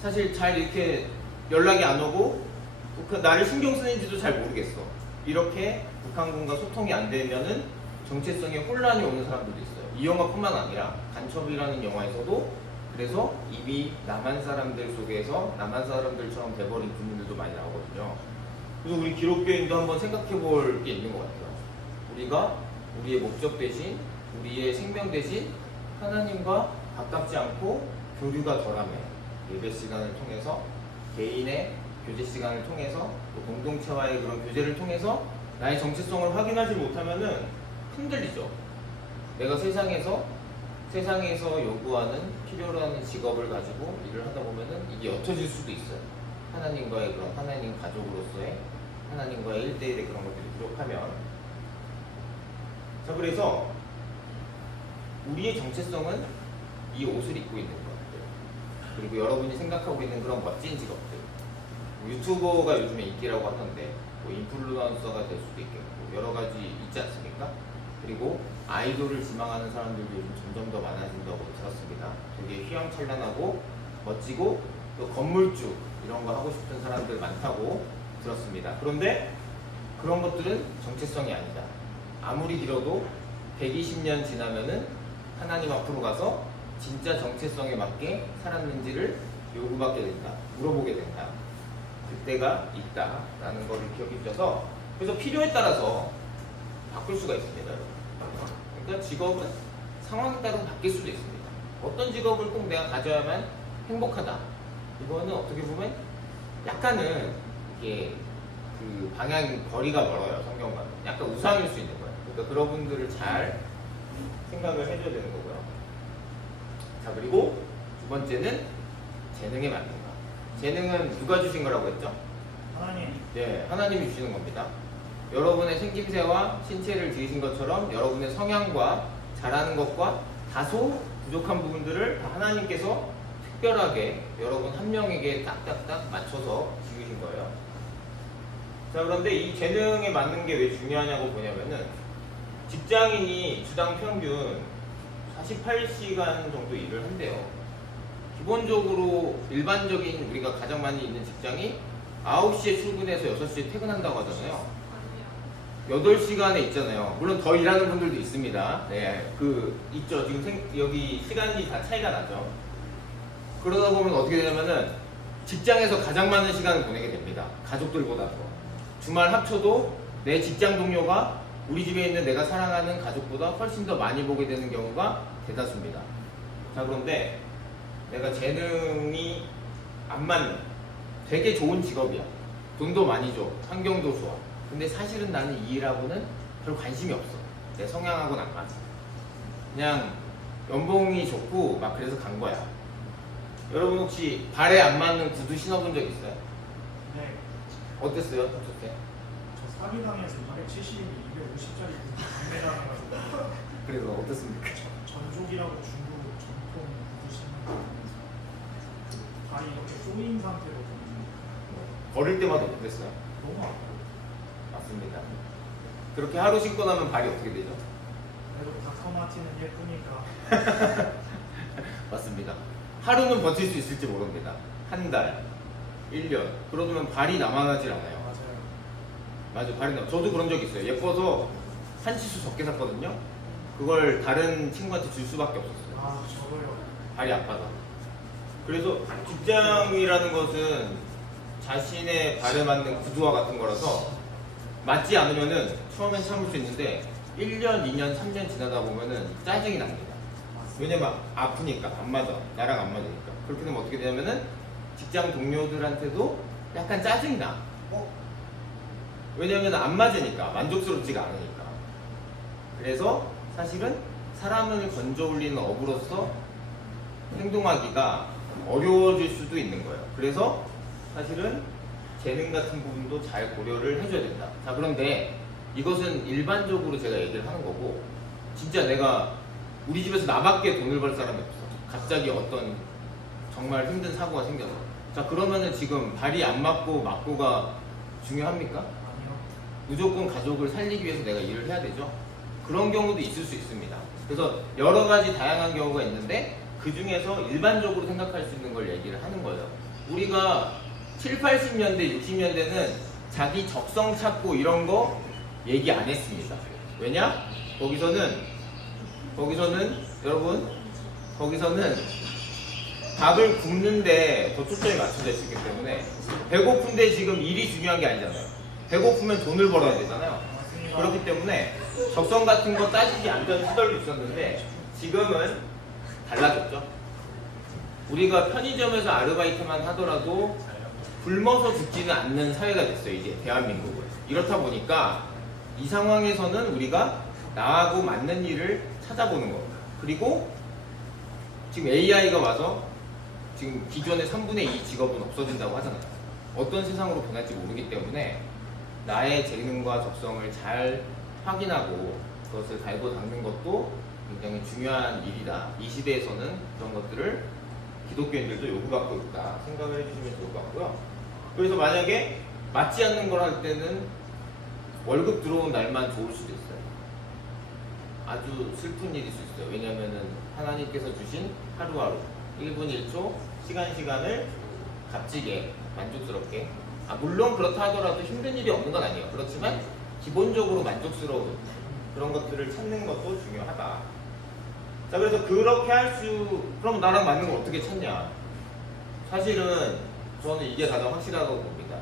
사실 잘 이렇게 연락이 안 오고 나를 신경 쓰는지도 잘 모르겠어. 이렇게 북한군과 소통이 안 되면은 정체성에 혼란이 오는 사람들도 있어요. 이 영화뿐만 아니라 간첩이라는 영화에서도 그래서 이미 남한 사람들 속에서 남한 사람들처럼 돼버린 군인들도 많이 나오거든요. 그래서 우리 기독교인도 한번 생각해 볼 게 있는 것 같아요. 우리가 우리의 목적 대신, 우리의 생명 대신 하나님과 가깝지 않고 교류가 덜하며 예배 시간을 통해서 개인의 교제 시간을 통해서 또 공동체와의 그런 교제를 통해서 나의 정체성을 확인하지 못하면은 흔들리죠. 내가 세상에서 요구하는 필요로 하는 직업을 가지고 일을 하다 보면은 이게 옅어질 수도 있어요. 하나님과의 그런 하나님 가족으로서의 하나님과의 1대1의 그런 것들이 부족하면. 자, 그래서 우리의 정체성은 이 옷을 입고 있는 것들, 그리고 여러분이 생각하고 있는 그런 멋진 직업들, 유튜버가 요즘에 인기라고 하던데 뭐 인플루언서가 될 수도 있겠고 여러 가지 있지 않습니까? 그리고 아이돌을 지망하는 사람들도 요즘 점점 더 많아진다고 들었습니다. 되게 휘황찬란하고 멋지고 또 건물주 이런 거 하고 싶은 사람들 많다고 들었습니다. 그런데 그런 것들은 정체성이 아니다. 아무리 길어도 120년 지나면은 하나님 앞으로 가서 진짜 정체성에 맞게 살았는지를 요구받게 된다. 물어보게 된다. 그때가 있다라는 것을 기억해 주셔서, 그래서 필요에 따라서 바꿀 수가 있습니다. 그러니까 직업은 상황에 따라 바뀔 수도 있습니다. 어떤 직업을 꼭 내가 가져야만 행복하다. 이거는 어떻게 보면 약간은 이게 그 방향 거리가 멀어요. 성경과 약간 우상일 수 있는 거예요. 그러니까 그런 분들을 잘 생각을 해줘야 되는 거고요. 자, 그리고 두 번째는 재능에 맞는 거. 재능은 누가 주신 거라고 했죠? 하나님. 네, 하나님이 주시는 겁니다. 여러분의 생김새와 신체를 지으신 것처럼 여러분의 성향과 잘하는 것과 다소 부족한 부분들을 다 하나님께서 특별하게 여러분 한 명에게 딱딱딱 맞춰서 지으신 거예요. 자, 그런데 이 재능에 맞는 게 왜 중요하냐고 보냐면은 직장인이 주당 평균 48시간 정도 일을 한대요. 기본적으로 일반적인 우리가 가장 많이 있는 직장이 9시에 출근해서 6시에 퇴근한다고 하잖아요. 8시간에 있잖아요. 물론 더 일하는 분들도 있습니다. 네, 있죠. 지금 여기 시간이 다 차이가 나죠. 그러다 보면 어떻게 되냐면은 직장에서 가장 많은 시간을 보내게 됩니다. 가족들보다도. 주말 합쳐도 내 직장 동료가 우리 집에 있는 내가 사랑하는 가족보다 훨씬 더 많이 보게 되는 경우가 대다수입니다. 자, 그런데 내가 재능이 안 맞는 되게 좋은 직업이야. 돈도 많이 줘. 환경도 좋아. 근데 사실은 나는 이 일하고는 별 관심이 없어. 내 성향하고는 안 맞아. 그냥 연봉이 좋고 막 그래서 간 거야. 여러분 혹시 발에 안 맞는 구두 신어본 적 있어요? 네. 어땠어요? 어떻게? 저 사기당해서 270, 250짜리 구매당해가지고 그래서 어떻습니까? 전족이라고 중국 전통 구두 신는 발이 이렇게 쪼인 상태로 걸을 때마다 어땠어요? 너무 아파요. 맞습니다. 그렇게 하루 신고 나면 발이 어떻게 되죠? 그래도 닥터마틴은 예쁘니까. 맞습니다. 하루는 버틸 수 있을지 모릅니다. 한 달, 1년. 그러면 발이 남아나질 않아요. 맞아요. 맞아요. 발이 남아. 저도 그런 적 있어요. 예뻐서 한 치수 적게 샀거든요. 그걸 다른 친구한테 줄 수밖에 없었어요. 아, 저도요. 발이 아파서. 그래서 직장이라는 것은 자신의 발에 맞는 구두와 같은 거라서 맞지 않으면은 처음엔 참을 수 있는데 1년, 2년, 3년 지나다 보면은 짜증이 납니다. 왜냐면 아프니까, 안 맞아. 나랑 안 맞으니까. 그렇게 되면 어떻게 되냐면은 직장 동료들한테도 약간 짜증이 나. 왜냐면 안 맞으니까, 만족스럽지가 않으니까. 그래서 사실은 사람을 건져 올리는 업으로서 행동하기가 어려워질 수도 있는 거예요. 그래서 사실은 재능 같은 부분도 잘 고려를 해줘야 된다. 자, 그런데 이것은 일반적으로 제가 얘기를 하는 거고, 진짜 내가 우리 집에서 나밖에 돈을 벌 사람이 없어. 갑자기 어떤 정말 힘든 사고가 생겨서. 자, 그러면은 지금 발이 안 맞고 맞고가 중요합니까? 아니요. 무조건 가족을 살리기 위해서 내가 일을 해야 되죠. 그런 경우도 있을 수 있습니다. 그래서 여러 가지 다양한 경우가 있는데 그 중에서 일반적으로 생각할 수 있는 걸 얘기를 하는 거예요. 우리가 7, 80년대, 60년대는 자기 적성 찾고 이런 거 얘기 안 했습니다. 왜냐? 거기서는 여러분, 거기서는 밥을 굽는데 더 초점이 맞춰져 있기 때문에 배고픈데 지금 일이 중요한 게 아니잖아요. 배고프면 돈을 벌어야 되잖아요. 그렇기 때문에 적성 같은 거 따지지 않던 시절도 있었는데 지금은 달라졌죠. 우리가 편의점에서 아르바이트만 하더라도 굶어서 죽지는 않는 사회가 됐어요. 이제 대한민국은. 이렇다 보니까 이 상황에서는 우리가 나하고 맞는 일을 찾아보는 겁니다. 그리고 지금 AI가 와서 지금 기존의 3분의 2 직업은 없어진다고 하잖아요. 어떤 세상으로 변할지 모르기 때문에 나의 재능과 적성을 잘 확인하고 그것을 달고 닦는 것도 굉장히 중요한 일이다. 이 시대에서는 그런 것들을 기독교인들도 요구받고 있다 생각을 해주시면 좋을 것 같고요. 그래서 만약에 맞지 않는 걸 할 때는 월급 들어온 날만 좋을 수도 있어요. 아주 슬픈 일일 수 있어요. 왜냐하면 하나님께서 주신 하루하루 1분 1초 시간을 값지게 만족스럽게, 물론 그렇다 하더라도 힘든 일이 없는 건 아니에요. 그렇지만 기본적으로 만족스러운 그런 것들을 찾는 것도 중요하다. 자, 그래서 그렇게 그럼 나랑 맞는 걸 어떻게 찾냐? 사실은 저는 이게 가장 확실하다고 봅니다.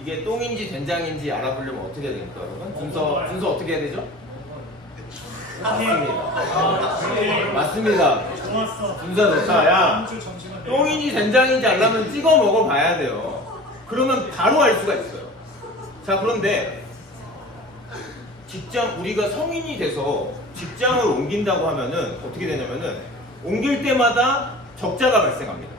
이게 똥인지 된장인지 알아보려면 어떻게 해야 됩니까, 여러분? 순서 어떻게 해야 되죠? 맞습니다. 맞습니다. 좋았어. 순서 좋다. 야, 다음 주 점심은 똥인지 된장인지 알려면 찍어 먹어봐야 돼요. 그러면 바로 알 수가 있어요. 자, 그런데 우리가 성인이 돼서 직장을 옮긴다고 하면은 어떻게 되냐면은 옮길 때마다 적자가 발생합니다.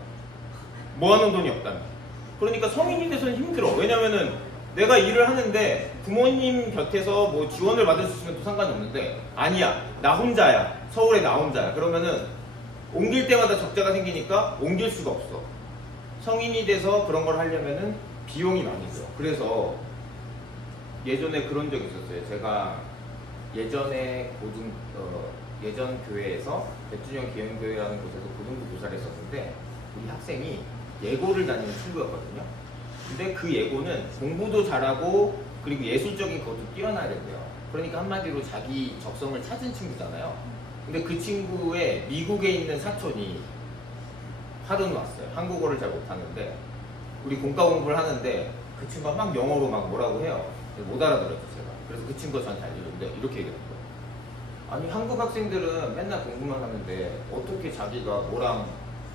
모아놓은 돈이 없다면. 그러니까 성인이 돼서는 힘들어. 왜냐면은 내가 일을 하는데 부모님 곁에서 뭐 지원을 받을 수 있으면 또 상관이 없는데, 아니야, 나 혼자야, 서울에 나 혼자야. 그러면은 옮길 때마다 적자가 생기니까 옮길 수가 없어. 성인이 돼서 그런 걸 하려면은 비용이 많이 들어. 그래서 예전에 그런 적이 있었어요. 제가 예전에 예전 교회에서 백준영 기행교회라는 곳에서 고등부 교사를 했었는데, 우리 학생이 예고를 다니는 친구였거든요. 근데 그 예고는 공부도 잘하고 그리고 예술적인 것도 뛰어나야 된대요. 그러니까 한마디로 자기 적성을 찾은 친구잖아요. 근데 그 친구의 미국에 있는 사촌이 하루는 왔어요. 한국어를 잘 못하는데 우리 공과 공부를 하는데 그 친구가 막 영어로 막 뭐라고 해요. 못 알아들었죠, 제가. 그래서 그 친구가 저한테 알려줬는데 이렇게 얘기했어요. 아니, 한국 학생들은 맨날 공부만 하는데 어떻게 자기가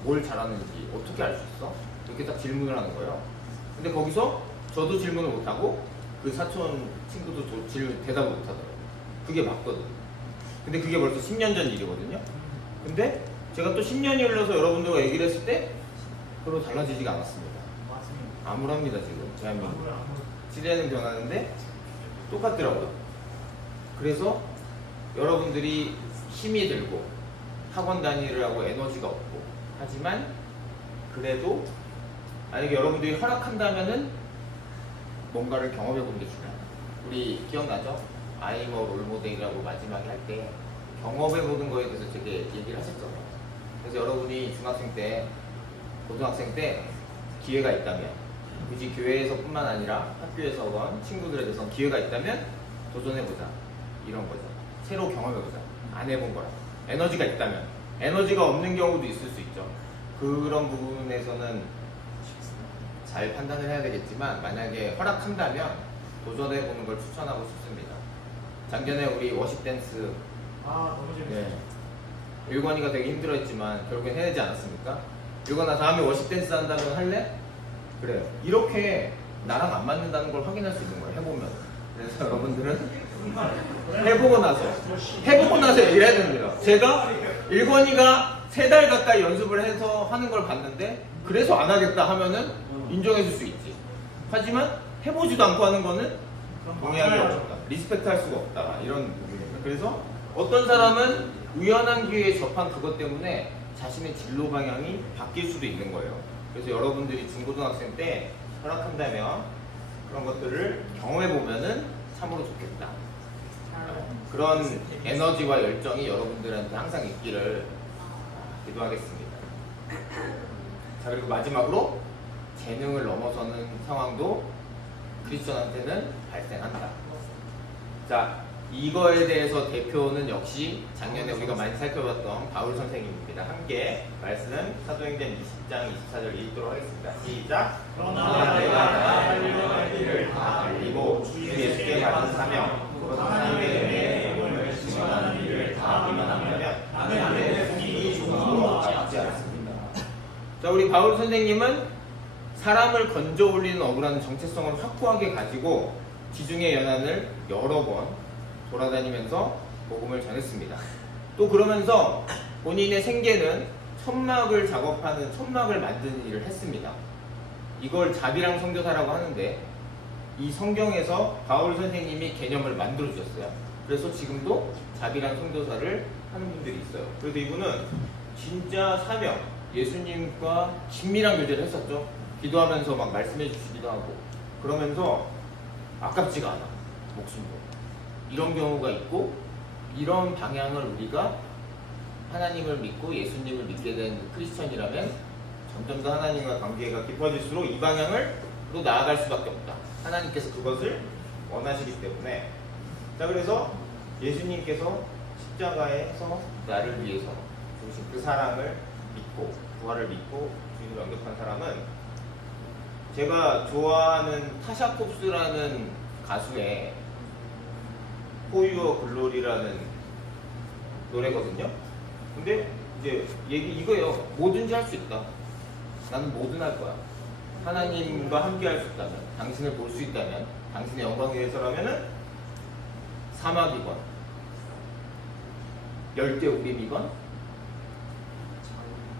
뭘 잘하는지 어떻게 알 수 있어? 이렇게 딱 질문을 하는 거예요. 근데 거기서 저도 질문을 못하고 그 사촌 친구도 대답을 못하더라고요. 그게 맞거든요. 근데 그게 벌써 10년 전 일이거든요. 근데 제가 또 10년이 흘러서 여러분들과 얘기를 했을 때 별로 달라지지가 않았습니다. 맞습니다. 암울합니다, 지금 대한민국. 시대는 변하는데 똑같더라고요. 그래서 여러분들이 힘이 들고 학원 다니느라고 에너지가 없고 하지만 그래도 만약에 여러분들이 허락한다면은 뭔가를 경험해보는 게 중요해요. 우리 기억나죠? 아이머 롤모델이라고 마지막에 할 때 경험해보는 거에 대해서 되게 얘기를 하셨잖아요. 그래서 여러분이 중학생 때, 고등학생 때 기회가 있다면, 굳이 교회에서뿐만 아니라 학교에서건 친구들에 대해서 기회가 있다면 도전해보자, 이런 거죠. 새로 경험해보자, 안 해본 거라. 에너지가 있다면. 에너지가 없는 경우도 있을 수 있죠. 그런 부분에서는 잘 판단을 해야 되겠지만 만약에 허락한다면 도전해보는 걸 추천하고 싶습니다. 작년에 우리 워십 댄스 너무 재밌어요. 일관이가 되게 힘들어했지만 결국엔 해내지 않았습니까? 일관아, 다음에 워십 댄스 한다면 할래? 그래요. 이렇게 나랑 안 맞는다는 걸 확인할 수 있는 거예요, 해보면. 그래서 여러분들은 해보고 나서 얘기를 해야 됩니다. 제가 일관이가 3달 가까이 연습을 해서 하는 걸 봤는데 그래서 안 하겠다 하면은 인정해줄 수 있지. 하지만 해보지도 않고 하는 거는 동의하기 어렵다. 리스펙트 할 수가 없다. 이런 부분입니다. 그래서 어떤 사람은 우연한 기회에 접한 그것 때문에 자신의 진로 방향이 바뀔 수도 있는 거예요. 그래서 여러분들이 중고등학생 때 허락한다면 그런 것들을 경험해보면은 참으로 좋겠다. 그런 에너지와 열정이 여러분들한테 항상 있기를 기도하겠습니다. 자, 그리고 마지막으로 재능을 넘어서는 상황도 크리스천한테는 발생한다. 자, 이거에 대해서 대표는 역시 작년에 우리가 많이 살펴봤던 바울 선생님입니다. 함께 말씀 사도행전 20장 24절 읽도록 하겠습니다. 시작. 그러나 내가 나의 일을 다 알리고 주 예수께 받은 사명 곧 하나님의 은혜의 복음을 증언하는 일을 다 비만하면 나는 내 공이 조금도 아깝지 않습니다. 자, 우리 바울 선생님은 사람을 건져 올리는 어부라는 정체성을 확고하게 가지고 지중해 연안을 여러 번 돌아다니면서 복음을 전했습니다. 또 그러면서 본인의 생계는 천막을 작업하는 천막을 만드는 일을 했습니다. 이걸 자비랑 선교사라고 하는데 이 성경에서 바울 선생님이 개념을 만들어 주셨어요. 그래서 지금도 자비랑 선교사를 하는 분들이 있어요. 그래서 이분은 진짜 사명, 예수님과 긴밀한 교제를 했었죠. 기도하면서 막 말씀해 주시기도 하고 그러면서 아깝지가 않아, 목숨도. 이런 경우가 있고 이런 방향을 우리가 하나님을 믿고 예수님을 믿게 된 크리스천이라면 점점 더 하나님과 관계가 깊어질수록 이 방향을 또 나아갈 수밖에 없다. 하나님께서 그것을 원하시기 때문에. 자, 그래서 예수님께서 십자가에서 나를 위해서 주신 그 사랑을 믿고 부활을 믿고 주님을 영접한 사람은 제가 좋아하는 타샤콥스라는 가수의 포유어 글로리라는 노래거든요. 근데 이제 얘기 이거예요. 뭐든지 할 수 있다. 나는 뭐든 할 거야. 하나님과 함께 할 수 있다면, 당신을 볼 수 있다면, 당신의 영광을 위해서라면은 사막이건 열대우림이건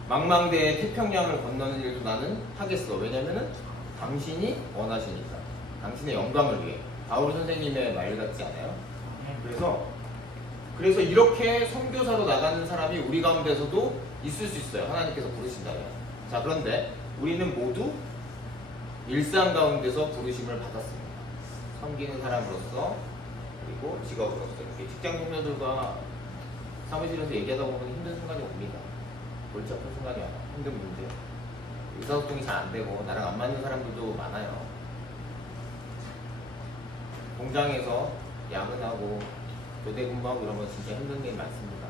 망망대해 태평양을 건너는 일도 나는 하겠어. 왜냐면은 당신이 원하시니까. 당신의 영광을 위해. 바울 선생님의 말 같지 않아요? 그래서 이렇게 선교사로 나가는 사람이 우리 가운데서도 있을 수 있어요. 하나님께서 부르신다면. 자, 그런데 우리는 모두 일상 가운데서 부르심을 받았습니다. 섬기는 사람으로서 그리고 직업으로서 이렇게 직장 동료들과 사무실에서 얘기하다 보면 힘든 순간이 옵니다. 골치 아픈 순간이 와요. 힘든 문제. 의사소통이 잘 안 되고 나랑 안 맞는 사람들도 많아요. 공장에서 야근하고 교대 근무하고 이런 건 진짜 힘든 일 많습니다.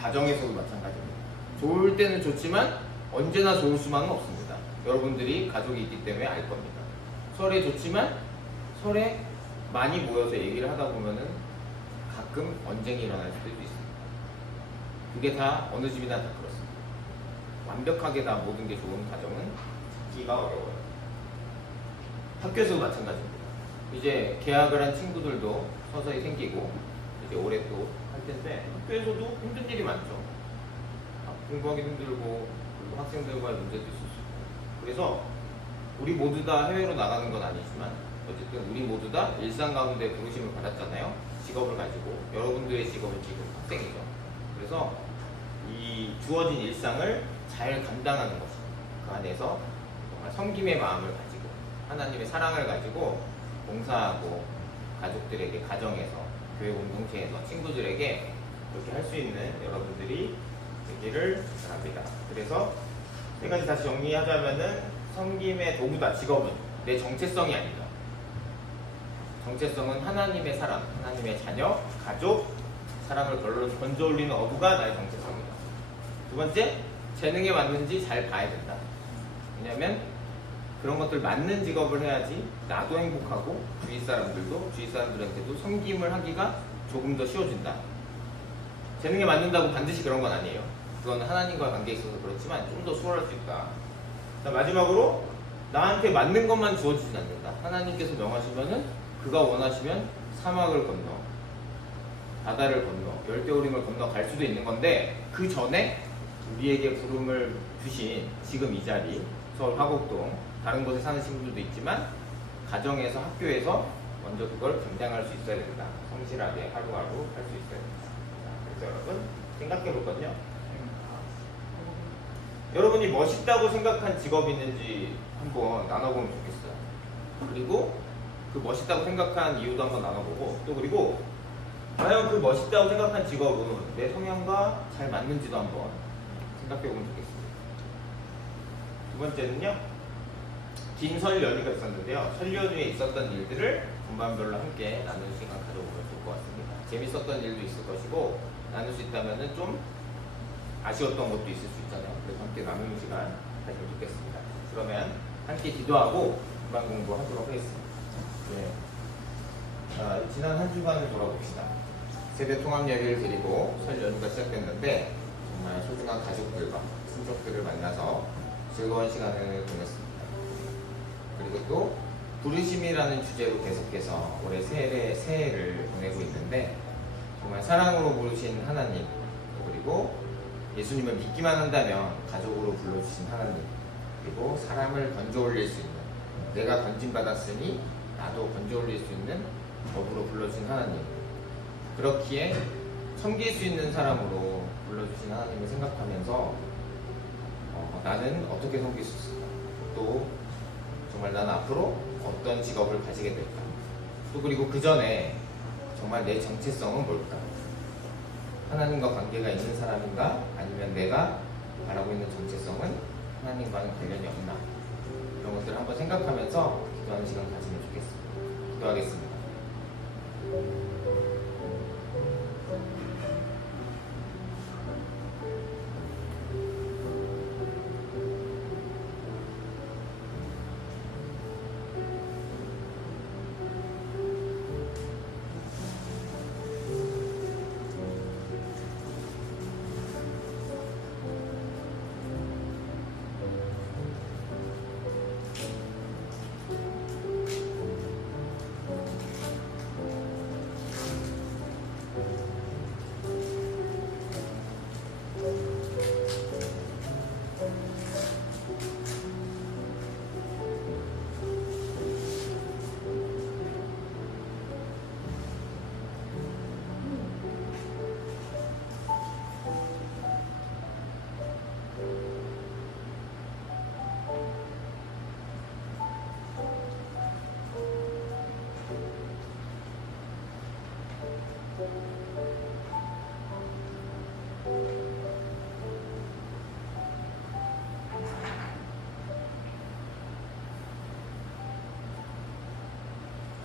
가정에서도 마찬가지입니다. 좋을 때는 좋지만 언제나 좋을 수만은 없습니다. 여러분들이 가족이 있기 때문에 알 겁니다. 설에 좋지만 설에 많이 모여서 얘기를 하다 보면은 가끔 언쟁이 일어날 수도 있습니다. 그게 다 어느 집이나 다 그렇습니다. 완벽하게 다 모든 게 좋은 가정은 찾기가 어려워요. 학교에서도 마찬가지입니다. 이제 계약을 한 친구들도 서서히 생기고 이제 올해 또 할 텐데 학교에서도 힘든 일이 많죠. 공부하기 힘들고 그리고 학생들과의 문제도 있을 수 있고. 그래서 우리 모두 다 해외로 나가는 건 아니지만 어쨌든 우리 모두 다 일상 가운데 부르심을 받았잖아요. 직업을 가지고 여러분들의 직업은 지금 학생이죠. 그래서 이 주어진 일상을 잘 감당하는 것이 그 안에서 정말 섬김의 마음을 가지고 하나님의 사랑을 가지고 봉사하고 가족들에게 가정에서 교회 공동체에서 친구들에게 그렇게 할 수 있는 여러분들이 되기를 바랍니다. 그래서 세 가지 다시 정리하자면은 섬김의 도구다. 직업은 내 정체성이 아니다. 정체성은 하나님의 사람, 하나님의 자녀, 가족, 사람을 건져 올리는 어부가 나의 정체성이다. 두 번째, 재능에 맞는지 잘 봐야 된다. 왜냐하면 그런 것들 맞는 직업을 해야지 나도 행복하고 주위 사람들한테도 섬김을 하기가 조금 더 쉬워진다. 재능에 맞는다고 반드시 그런 건 아니에요. 그건 하나님과 관계에 있어서 그렇지만 좀 더 수월할 수 있다. 자, 마지막으로 나한테 맞는 것만 주어지진 않는다. 하나님께서 명하시면은 그가 원하시면 사막을 건너 바다를 건너 열대우림을 건너 갈 수도 있는 건데 그 전에 우리에게 부름을 주신 지금 이 자리 서울 화곡동 다른 곳에 사는 친구들도 있지만 가정에서 학교에서 먼저 그걸 감당할 수 있어야 된다. 성실하게 하루하루 할 수 있어야 된다. 자, 그래서 여러분 생각해 볼거든요. 여러분이 멋있다고 생각한 직업이 있는지 한번 나눠보면 좋겠어요. 그리고 그 멋있다고 생각한 이유도 한번 나눠보고 또 그리고 과연 그 멋있다고 생각한 직업은 내 성향과 잘 맞는지도 한번 생각해보면 좋겠습니다. 두 번째는요. 긴 설 연휴가 있었는데요. 설 연휴에 있었던 일들을 분반별로 함께 나누는 시간 가져보면 좋을 것 같습니다. 재밌었던 일도 있을 것이고 나눌 수 있다면 좀 아쉬웠던 것도 있을 수 있잖아요. 그래서 함께 나누는 시간 가지면 좋겠습니다. 그러면 함께 기도하고 분반 공부하도록 하겠습니다. 네. 자, 지난 한 주간을 돌아봅시다. 세대 통합 예배를 드리고 설 연휴가 시작됐는데 정말 소중한 소중한 가족들과 친족들을 만나서 즐거운 시간을 보냈습니다. 그리고 또 부르심이라는 주제로 계속해서 올해 새해를 보내고 있는데 정말 사랑으로 부르신 하나님, 그리고 예수님을 믿기만 한다면 가족으로 불러주신 하나님, 그리고 사람을 건져 올릴 수 있는, 내가 건짐받았으니 나도 건져 올릴 수 있는 법으로 불러주신 하나님, 그렇기에 섬길 수 있는 사람으로 불러주신 하나님을 생각하면서 나는 어떻게 섬길 수 있을까? 또 정말 난 앞으로 어떤 직업을 가지게 될까? 또 그리고 그 전에 정말 내 정체성은 뭘까? 하나님과 관계가 있는 사람인가? 아니면 내가 바라고 있는 정체성은 하나님과는 관련이 없나? 이런 것들을 한번 생각하면서 기도하는 시간 가지면 좋겠습니다. 기도하겠습니다.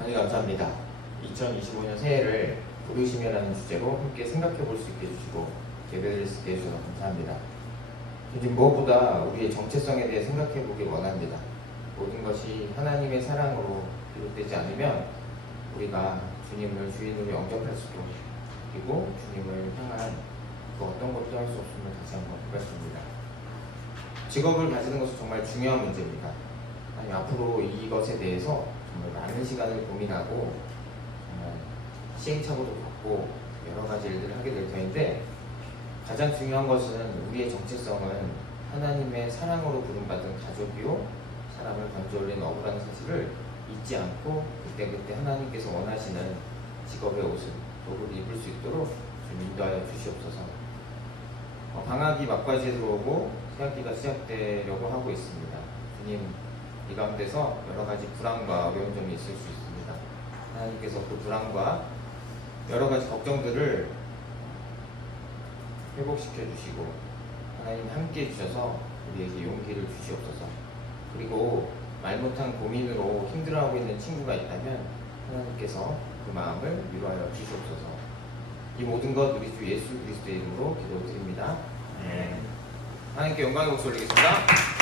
하나님 감사합니다. 2025년 새해를 부르심이라는 주제로 함께 생각해 볼 수 있게 해주시고 예배드릴 수 있게 해주셔서 감사합니다. 주님, 무엇보다 우리의 정체성에 대해 생각해 보길 원합니다. 모든 것이 하나님의 사랑으로 비롯되지 않으면 우리가 주님을 주인으로 영접할 수도, 그리고 주님을 향한 그 어떤 것도 할 수 없음을 다시 한번 고백합니다. 직업을 가지는 것은 정말 중요한 문제입니다. 아니, 앞으로 이것에 대해서 정말 많은 시간을 고민하고 정말 시행착오도 겪고 여러 가지 일들을 하게 될 터인데, 가장 중요한 것은 우리의 정체성은 하나님의 사랑으로 부름받은 가족이요 사람을 건져올린 어부라는 사실을 잊지 않고 그때그때 하나님께서 원하시는 직업의 옷을, 도를 입을 수 있도록 좀 인도하여 주시옵소서. 방학이 막바지에 들어오고 새학기가 시작되려고 하고 있습니다. 주님, 이 가운데서 여러 가지 불안과 어려운 점이 있을 수 있습니다. 하나님께서 그 불안과 여러 가지 걱정들을 회복시켜 주시고 하나님 함께 해주셔서 우리에게 용기를 주시옵소서. 그리고 말 못한 고민으로 힘들어하고 있는 친구가 있다면 하나님께서 그 마음을 위로하여 주시옵소서. 이 모든 것 우리 주 예수 그리스도의 이름으로 기도드립니다. 하나님께 영광의 목소리 올리겠습니다.